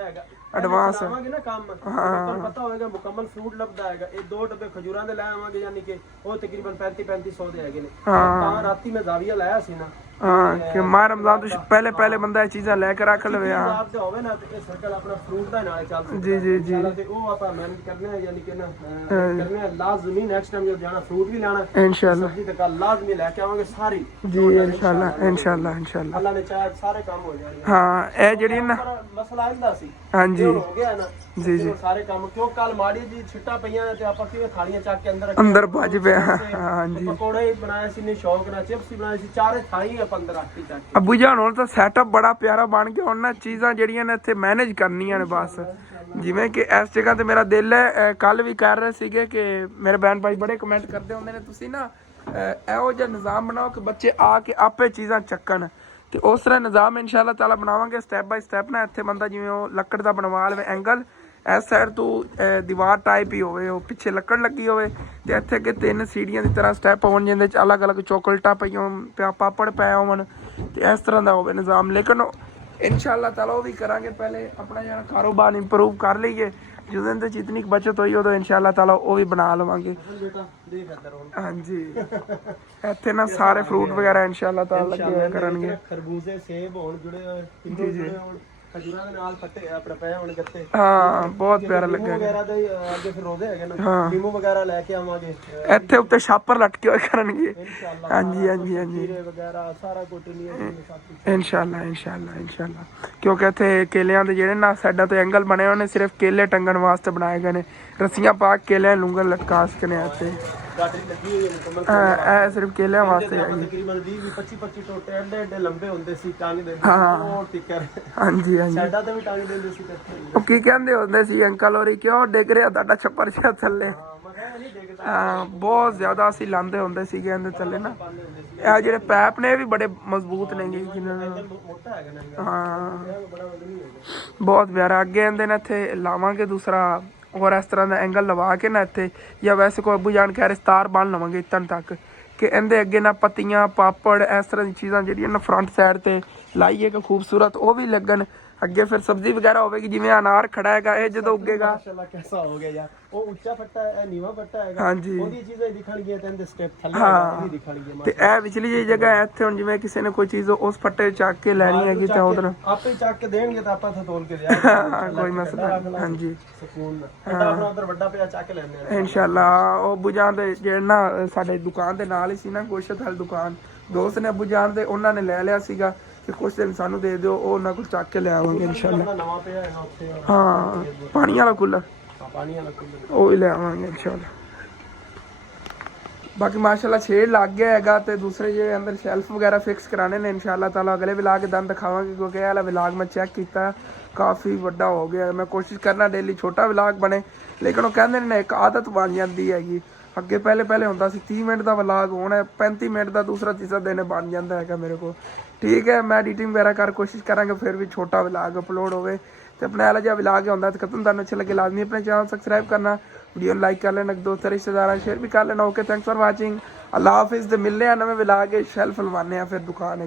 ਐਡਵਾਂਸ ਆਵਾਂਗੇ ਨਾ ਕੰਮ। ਤੁਹਾਨੂੰ ਪਤਾ ਹੋਵੇਗਾ ਮੁਕੰਮਲ ਫਰੂਟ ਲੱਭਦਾ ਹੈਗਾ। ਇਹ 2 ਡੱਬੇ ਖਜੂਰਾਂ ਦੇ ਲੈ ਆਵਾਂਗੇ, ਯਾਨੀ ਕਿ ਉਹ ਤਕਰੀਬਨ 3500 ਦੇ ਹੈਗੇ ਨੇ। ਤਾਂ ਰਾਤੀ ਮੈਂ ਜ਼ਾਵੀਆ ਲਾਇਆ ਸੀ ਨਾ। ਹਾਂ ਕਿ ਮਾਹ ਰਮਜ਼ਾਨ ਤੋਂ ਪਹਿਲੇ ਬੰਦਾ ਇਹ ਚੀਜ਼ਾਂ ਲੈ ਕੇ ਰੱਖ ਲਵੇ। ਹਾਂ ਤੇ ਹੋਵੇ ਨਾ ਤੇ ਇਹ ਸਰਕਲ ਆਪਣਾ ਫਰੂਟ ਦਾ ਨਾਲ ਚੱਲ ਸਕਦਾ। ਜੀ ਜੀ ਜੀ। ਤੇ ਉਹ ਆਪਾਂ ਮੈਨੇਜ ਕਰਨਾ ਹੈ, ਯਾਨੀ ਕਿ ਨਾ ਕਰਨਾ ਹੈ ਲਾਜ਼ਮੀ। ਨੈਕਸਟ ਟਾਈਮ ਜਦ ਜਾਣਾ ਫਰੂਟ ਵੀ ਲਾਣਾ ਇਨਸ਼ਾਅੱਲਾ, ਸਬਜ਼ੀ ਤੇ ਕੱਲ ਲਾਜ਼ਮੀ ਲੈ ਕੇ ਆਵਾਂਗੇ ਸਾਰੀ ਜੀ ਇਨਸ਼ਾਅੱਲਾ ਇਨਸ਼ਾਅੱਲਾ ਇਨਸ਼ਾਅੱਲਾ। ਅੱਲਾ ਨੇ ਚਾਹਿਆ ਸਾਰੇ ਕੰਮ ਹੋ ਜਾਣਗੇ। ਹਾਂ ਇਹ ਜਿਹੜੀ ਨਾ ਮਸਲਾ ਆਂਦਾ ਸੀ, ਹਾਂਜੀ ਹੋ ਗਿਆ ਨਾ ਜੀ ਜੀ, ਸਾਰੇ ਕੰਮ। ਕਿਉਂ ਕੱਲ ਮਾੜੀ ਜੀ ਛਿੱਟਾਂ ਪਈਆਂ ਤੇ ਆਪਾਂ ਕਿਵੇਂ ਥਾਲੀਆਂ ਚੱਕ ਕੇ ਅੰਦਰ ਭੱਜ ਪਿਆ। ਹਾਂਜੀ ਪਕੌੜੇ ਬਣਾਏ ਸੀ ਨੇ ਸ਼ੌਕ ਨਾਲ, ਚਿਪਸ ਬਣਾਏ ਸੀ, ਚਾਰੇ ਥਾਲੀ ਆਪਾਂ ਅੰਦਰ ਰੱਖਤੀ ਚੱਕ ਕੇ। ਅੱਬੂ ਜਾਨ ਹੁਣ ਤਾਂ ਸੈਟਅਪ ਬੜਾ ਪਿਆਰਾ ਬਣ ਗਿਆ। ਹੁਣ ਨਾ ਚੀਜ਼ਾਂ ਜਿਹੜੀਆਂ ਨੇ ਇੱਥੇ ਮੈਨੇਜ ਕਰਨੀਆਂ ਨੇ ਬਸ। ਜਿਵੇਂ ਕਿ ਇਸ ਜਗ੍ਹਾ ਤੇ ਮੇਰਾ ਦਿਲ ਹੈ, ਕੱਲ ਵੀ ਕਰ ਰਹੇ ਸੀਗੇ ਕਿ ਮੇਰੇ ਭੈਣ ਭਾਈ ਬੜੇ ਕਮੈਂਟ ਕਰਦੇ ਹੁੰਦੇ ਨੇ, ਤੁਸੀਂ ਨਾ ਇਹੋ ਜਿਹਾ ਨਿਜ਼ਾਮ ਬਣਾਓ ਕਿ ਬੱਚੇ ਆ ਕੇ ਆਪੇ ਚੀਜ਼ਾਂ ਚੱਕਣ। ਤੇ ਉਸ ਤਰ੍ਹਾਂ ਨਿਜ਼ਾਮ ਇਨਸ਼ਾਅੱਲਾ ਤਾਲਾ ਬਣਾਵਾਂਗੇ ਸਟੈਪ ਬਾਈ ਸਟੈਪ ਨਾ। ਇੱਥੇ ਬੰਦਾ ਜਿਵੇਂ ਉਹ ਲੱਕੜ ਦਾ ਬਣਵਾ ਲਵੇ ਐਂਗਲ, ਇਸ ਸਾਈਡ ਤੋਂ ਦੀਵਾਰ ਟਾਈਪ ਹੀ ਹੋਵੇ, ਉਹ ਪਿੱਛੇ ਲੱਕੜ ਲੱਗੀ ਹੋਵੇ, ਤੇ ਇੱਥੇ ਅੱਗੇ 3 ਸੀੜੀਆਂ ਦੀ ਤਰ੍ਹਾਂ ਸਟੈਪ ਹੋਣ, ਜਿਹਦੇ 'ਚ ਅਲੱਗ-ਅਲੱਗ ਚੋਕਲੇਟਾਂ ਪਈਆਂ, ਪਾਪੜ ਪਏ ਹੋਣ, ਤੇ ਇਸ ਤਰ੍ਹਾਂ ਦਾ ਹੋਵੇ ਨਿਜ਼ਾਮ। ਲੇਕਿਨ ਇਨਸ਼ਾਅੱਲਾ ਤਾਲਾ ਉਹ ਵੀ ਕਰਾਂਗੇ, ਪਹਿਲੇ ਆਪਣਾ ਜਿਹੜਾ ਕਾਰੋਬਾਰ ਇੰਪਰੂਵ ਕਰ ਲਈਏ, ਜਿਹਦੇ ਅੰਦਰ ਜਿਤਨੀ ਬਚਤ ਹੋਈ ਉਦੋਂ ਇਨਸ਼ਾਅੱਲਾ ਤਾਲਾ ਉਹ ਵੀ ਬਣਾ ਲਵਾਂਗੇ। ਹਾਂਜੀ ਇੱਥੇ ਨਾ ਸਾਰੇ ਫਰੂਟ ਵਗੈਰਾ ਇਨਸ਼ਾਅੱਲਾ ਤਾਲਾ ਲੱਗੇ ਹੋਏ ਕਰਨਗੇ। ਖਰਬੂਜ਼ੇ, ਸੇਬ ਹੋਣ ਜੁੜੇ ਹੋਏ, ਜੀ ਜੀ, ਖਜੂਰਾਂ ਦੇ ਨਾਲ ਪੱਤੇ ਆਪਣੇ ਪਏ ਹੋਣ ਗੱਤੇ। ਹਾਂ ਬਹੁਤ ਪਿਆਰਾ ਲੱਗਿਆ ਵਗੈਰਾ ਦੇ ਅੱਗੇ ਫਿਰ ਰੋਜ਼ੇ ਹੈਗੇ ਨਾ, ਲੀਮੂ ਵਗੈਰਾ ਲੈ ਕੇ ਆਵਾਂਗੇ। ਇੱਥੇ ਉੱਤੇ ਛਾਪਰ ਲਟਕੇ ਹੋਏ ਕਰਨਗੇ। ਹਾਂਜੀ ਹਾਂਜੀ ਹਾਂਜੀ ਵਗੈਰਾ ਸਾਰਾ ਕੁਝ ਇਨਸ਼ਾਅੱਲਾ ਇਨਸ਼ਾਅੱਲਾ ਇਨਸ਼ਾਅੱਲਾ। ਕਿਉਂਕਿ ਇੱਥੇ ਕੇਲਿਆਂ ਦੇ ਜਿਹੜੇ ਨਾ ਸਾਈਡਾਂ ਤੇ ਐਂਗਲ ਬਣੇ ਹੋਏ ਨੇ, ਸਿਰਫ ਕੇਲੇ ਟੰਗਣ ਵਾਸਤੇ ਬਣਾਏ ਗਏ ਨੇ। ਰੱਸੀਆਂ ਪਾ ਕੇ ਕੇਲੇ ਲੂੰਗਰ ਲਟਕਾ ਸਕਨੇ ਇੱਥੇ। ਇਹ ਸਿਰਫ ਕੇਲਿਆਂ ਵਾਸਤੇ ਹੈ। ਤਕਰੀਬਨ 20-25 ਟੋਟੇ ਐਡੇ ਐਡੇ ਲੰਬੇ ਹੁੰਦੇ ਸੀ, ਟੰਗ ਦੇ। ਹਾਂ ਹਾਂਜੀ ਹਾਂਜੀ ਸਾਈਡਾਂ ਤੇ ਵੀ ਟੰਗ ਦਿੰਦੇ ਸੀ। ਉਹ ਕੀ ਕਹਿੰਦੇ ਹੁੰਦੇ ਸੀ ਅੰਕਲ ਹੋਰੀ, ਕਿਉਂ ਡਿੱਗ ਰਿਹਾ ਤੁਹਾਡਾ ਛੱਪਰ ਜਿਹਾ ਥੱਲੇ? ਬਹੁਤ ਜ਼ਿਆਦਾ ਅਸੀਂ ਲਾਂਦੇ ਹੁੰਦੇ ਸੀਗੇ ਇਹਦੇ ਥੱਲੇ ਨਾ। ਇਹ ਜਿਹੜੇ ਪੈਪ ਨੇ ਇਹ ਵੀ ਬੜੇ ਮਜ਼ਬੂਤ ਨੇਗੇ ਜਿਨ੍ਹਾਂ ਨਾਲ ਹਾਂ ਬਹੁਤ ਪਿਆਰਾ। ਅੱਗੇ ਇਹਦੇ ਨੇ ਇੱਥੇ ਲਾਵਾਂਗੇ ਦੂਸਰਾ और इस तरह का एंगल लवा के ना इतने, या वैसे कोई अबू जान कह रहे तार बन लवांगे इतन तक कि इनके अगे ना पत्तियां पापड़ इस तरह की चीज़ां जिहड़ियां ना फ्रंट साइड ते लाइए कि खूबसूरत वो भी लगन। अगे फिर सब्जी वगैरह होगी जिवें अनार खड़ा है ये जो उगेगा कैसा हो गया यार, वो ऊंचा फट्टा है नीवा फट्टा है हाँ जी ਉਹਦੀ ਚੀਜ਼ਾਂ ਦਿਖਣਗੀਆਂ ਤੇ ਇਹਦੇ ਸਟੈਪ ਥੱਲੇ हाँ ਦਿਖਣਗੀਆਂ। ਤੇ ਇਹ ਵਿਚਲੀ ਜਿਹੀ ਜਗ੍ਹਾ ਹੈ ਇੱਥੇ ਹੁਣ ਜਿਵੇਂ ਕਿਸੇ ਨੇ ਕੋਈ ਚੀਜ਼ ਉਸ ਫੱਟੇ ਚੱਕ ਕੇ ਲੈਣੀ ਹੈਗੀ ਤਾਂ ਉਧਰ ਆਪੇ ਚੱਕ ਕੇ ਦੇਣਗੇ ਤਾਂ ਆਪਾਂ ਤੋਲ ਕੇ ਲਿਆ ਕੋਈ ਮਸਲਾ ਨਹੀਂ। ਹਾਂਜੀ ਸਕੂਨ ਨਾਲ ਆਪਣਾ ਉਧਰ ਵੱਡਾ ਪਿਆ ਚੱਕ ਲੈਣੇ ਆ ਇਨਸ਼ਾਅੱਲਾ। ਉਹ ਅਬੂ ਜਾਨ ਦੇ ਜਿਹੜੇ ਨਾ ਸਾਡੇ ਦੁਕਾਨ ਦੇ ਨਾਲ ਹੀ ਸੀ ਨਾ ਗੋਸ਼ਤ ਵਾਲੀ ਦੁਕਾਨ, ਦੋਸਤ ਨੇ ਅਬੂ ਜਾਨ ਦੇ, ਉਹਨਾਂ ਨੇ ਲੈ ਲਿਆ ਸੀਗਾ ਕਿ ਕੁਛ ਦਿਨ ਸਾਨੂੰ ਦੇ ਦਿਓ, ਉਹ ਉਹਨਾਂ ਕੋਲ ਚੱਕ ਕੇ ਲੈ ਆਵਾਂਗੇ ਇਨਸ਼ਾਅੱਲਾ। ਨਵਾਂ ਪਿਆ ਹੈਗਾ ਉੱਥੇ ਹਾਂ ਪਾਣੀ ਵਾਲਾ ਕੂਲਰ, ਪਾਣੀ ਵਾਲਾ ਕੂਲਰ ਉਹ ਹੀ ਲੈ ਆਵਾਂਗੇ ਇਨਸ਼ਾਅੱਲਾ। ਬਾਕੀ ਮਾਸ਼ਾਅੱਲਾ ਛੇੜ ਲੱਗ ਗਿਆ ਹੈਗਾ ਤੇ ਦੂਸਰੇ ਜਿਹੜੇ ਅੰਦਰ ਸ਼ੈਲਫ ਵਗੈਰਾ ਫਿਕਸ ਕਰਾਣੇ ਨੇ ਇਨਸ਼ਾਅੱਲਾ ਤਾਲਾ ਅਗਲੇ ਵਲਾਗ ਦੇ ਦੰਦ ਦਿਖਾਵਾਂਗੇ, ਕਿਉਂਕਿ ਇਹ ਵਾਲਾ ਵਲਾਗ ਮੈਂ ਚੈੱਕ ਕੀਤਾ ਕਾਫੀ ਵੱਡਾ ਹੋ ਗਿਆ। ਮੈਂ ਕੋਸ਼ਿਸ਼ ਕਰਨਾ ਡੇਲੀ ਛੋਟਾ ਵਲਾਗ ਬਣੇ, ਲੇਕਿਨ ਉਹ ਕਹਿੰਦੇ ਨੇ ਇੱਕ ਆਦਤ ਬਣ ਜਾਂਦੀ ਹੈਗੀ। ਅੱਗੇ ਪਹਿਲੇ ਹੁੰਦਾ ਸੀ 30 ਮਿੰਟ ਦਾ ਵਲਾਗ, ਹੋਣਾ 35 ਮਿੰਟ ਦਾ ਦੂਸਰਾ ਤੀਸਰਾ ਦਿਨ ਬਣ ਜਾਂਦਾ ਹੈਗਾ ਮੇਰੇ ਕੋਲ। ਠੀਕ ਹੈ ਮੈਂ ਐਡੀਟਿੰਗ ਵਗੈਰਾ ਕਰ ਕੋਸ਼ਿਸ਼ ਕਰਾਂਗੇ ਫਿਰ ਵੀ ਛੋਟਾ ਵਲਾਗ ਅਪਲੋਡ ਹੋਵੇ ਤੇ ਆਪਣਾ ਇਹੋ ਜਿਹਾ ਵਲਾਗ ਹੁੰਦਾ ਤੇ ਖਤਮ ਤੁਹਾਨੂੰ ਅੱਛਾ ਲੱਗੇ ਲਾਜ਼ਮੀ ਆਪਣੇ ਚੈਨਲ ਸਬਸਕ੍ਰਾइब करना, वीडियो लाइक कर लेना, दोस्तों रिश्तेदार शेयर भी कर लेना। ओके थैंक्स फॉर वाचिंग, अल्लाह हाफिज़। मिलने नवे वलाग शैल्फ लवाने फिर दुकान।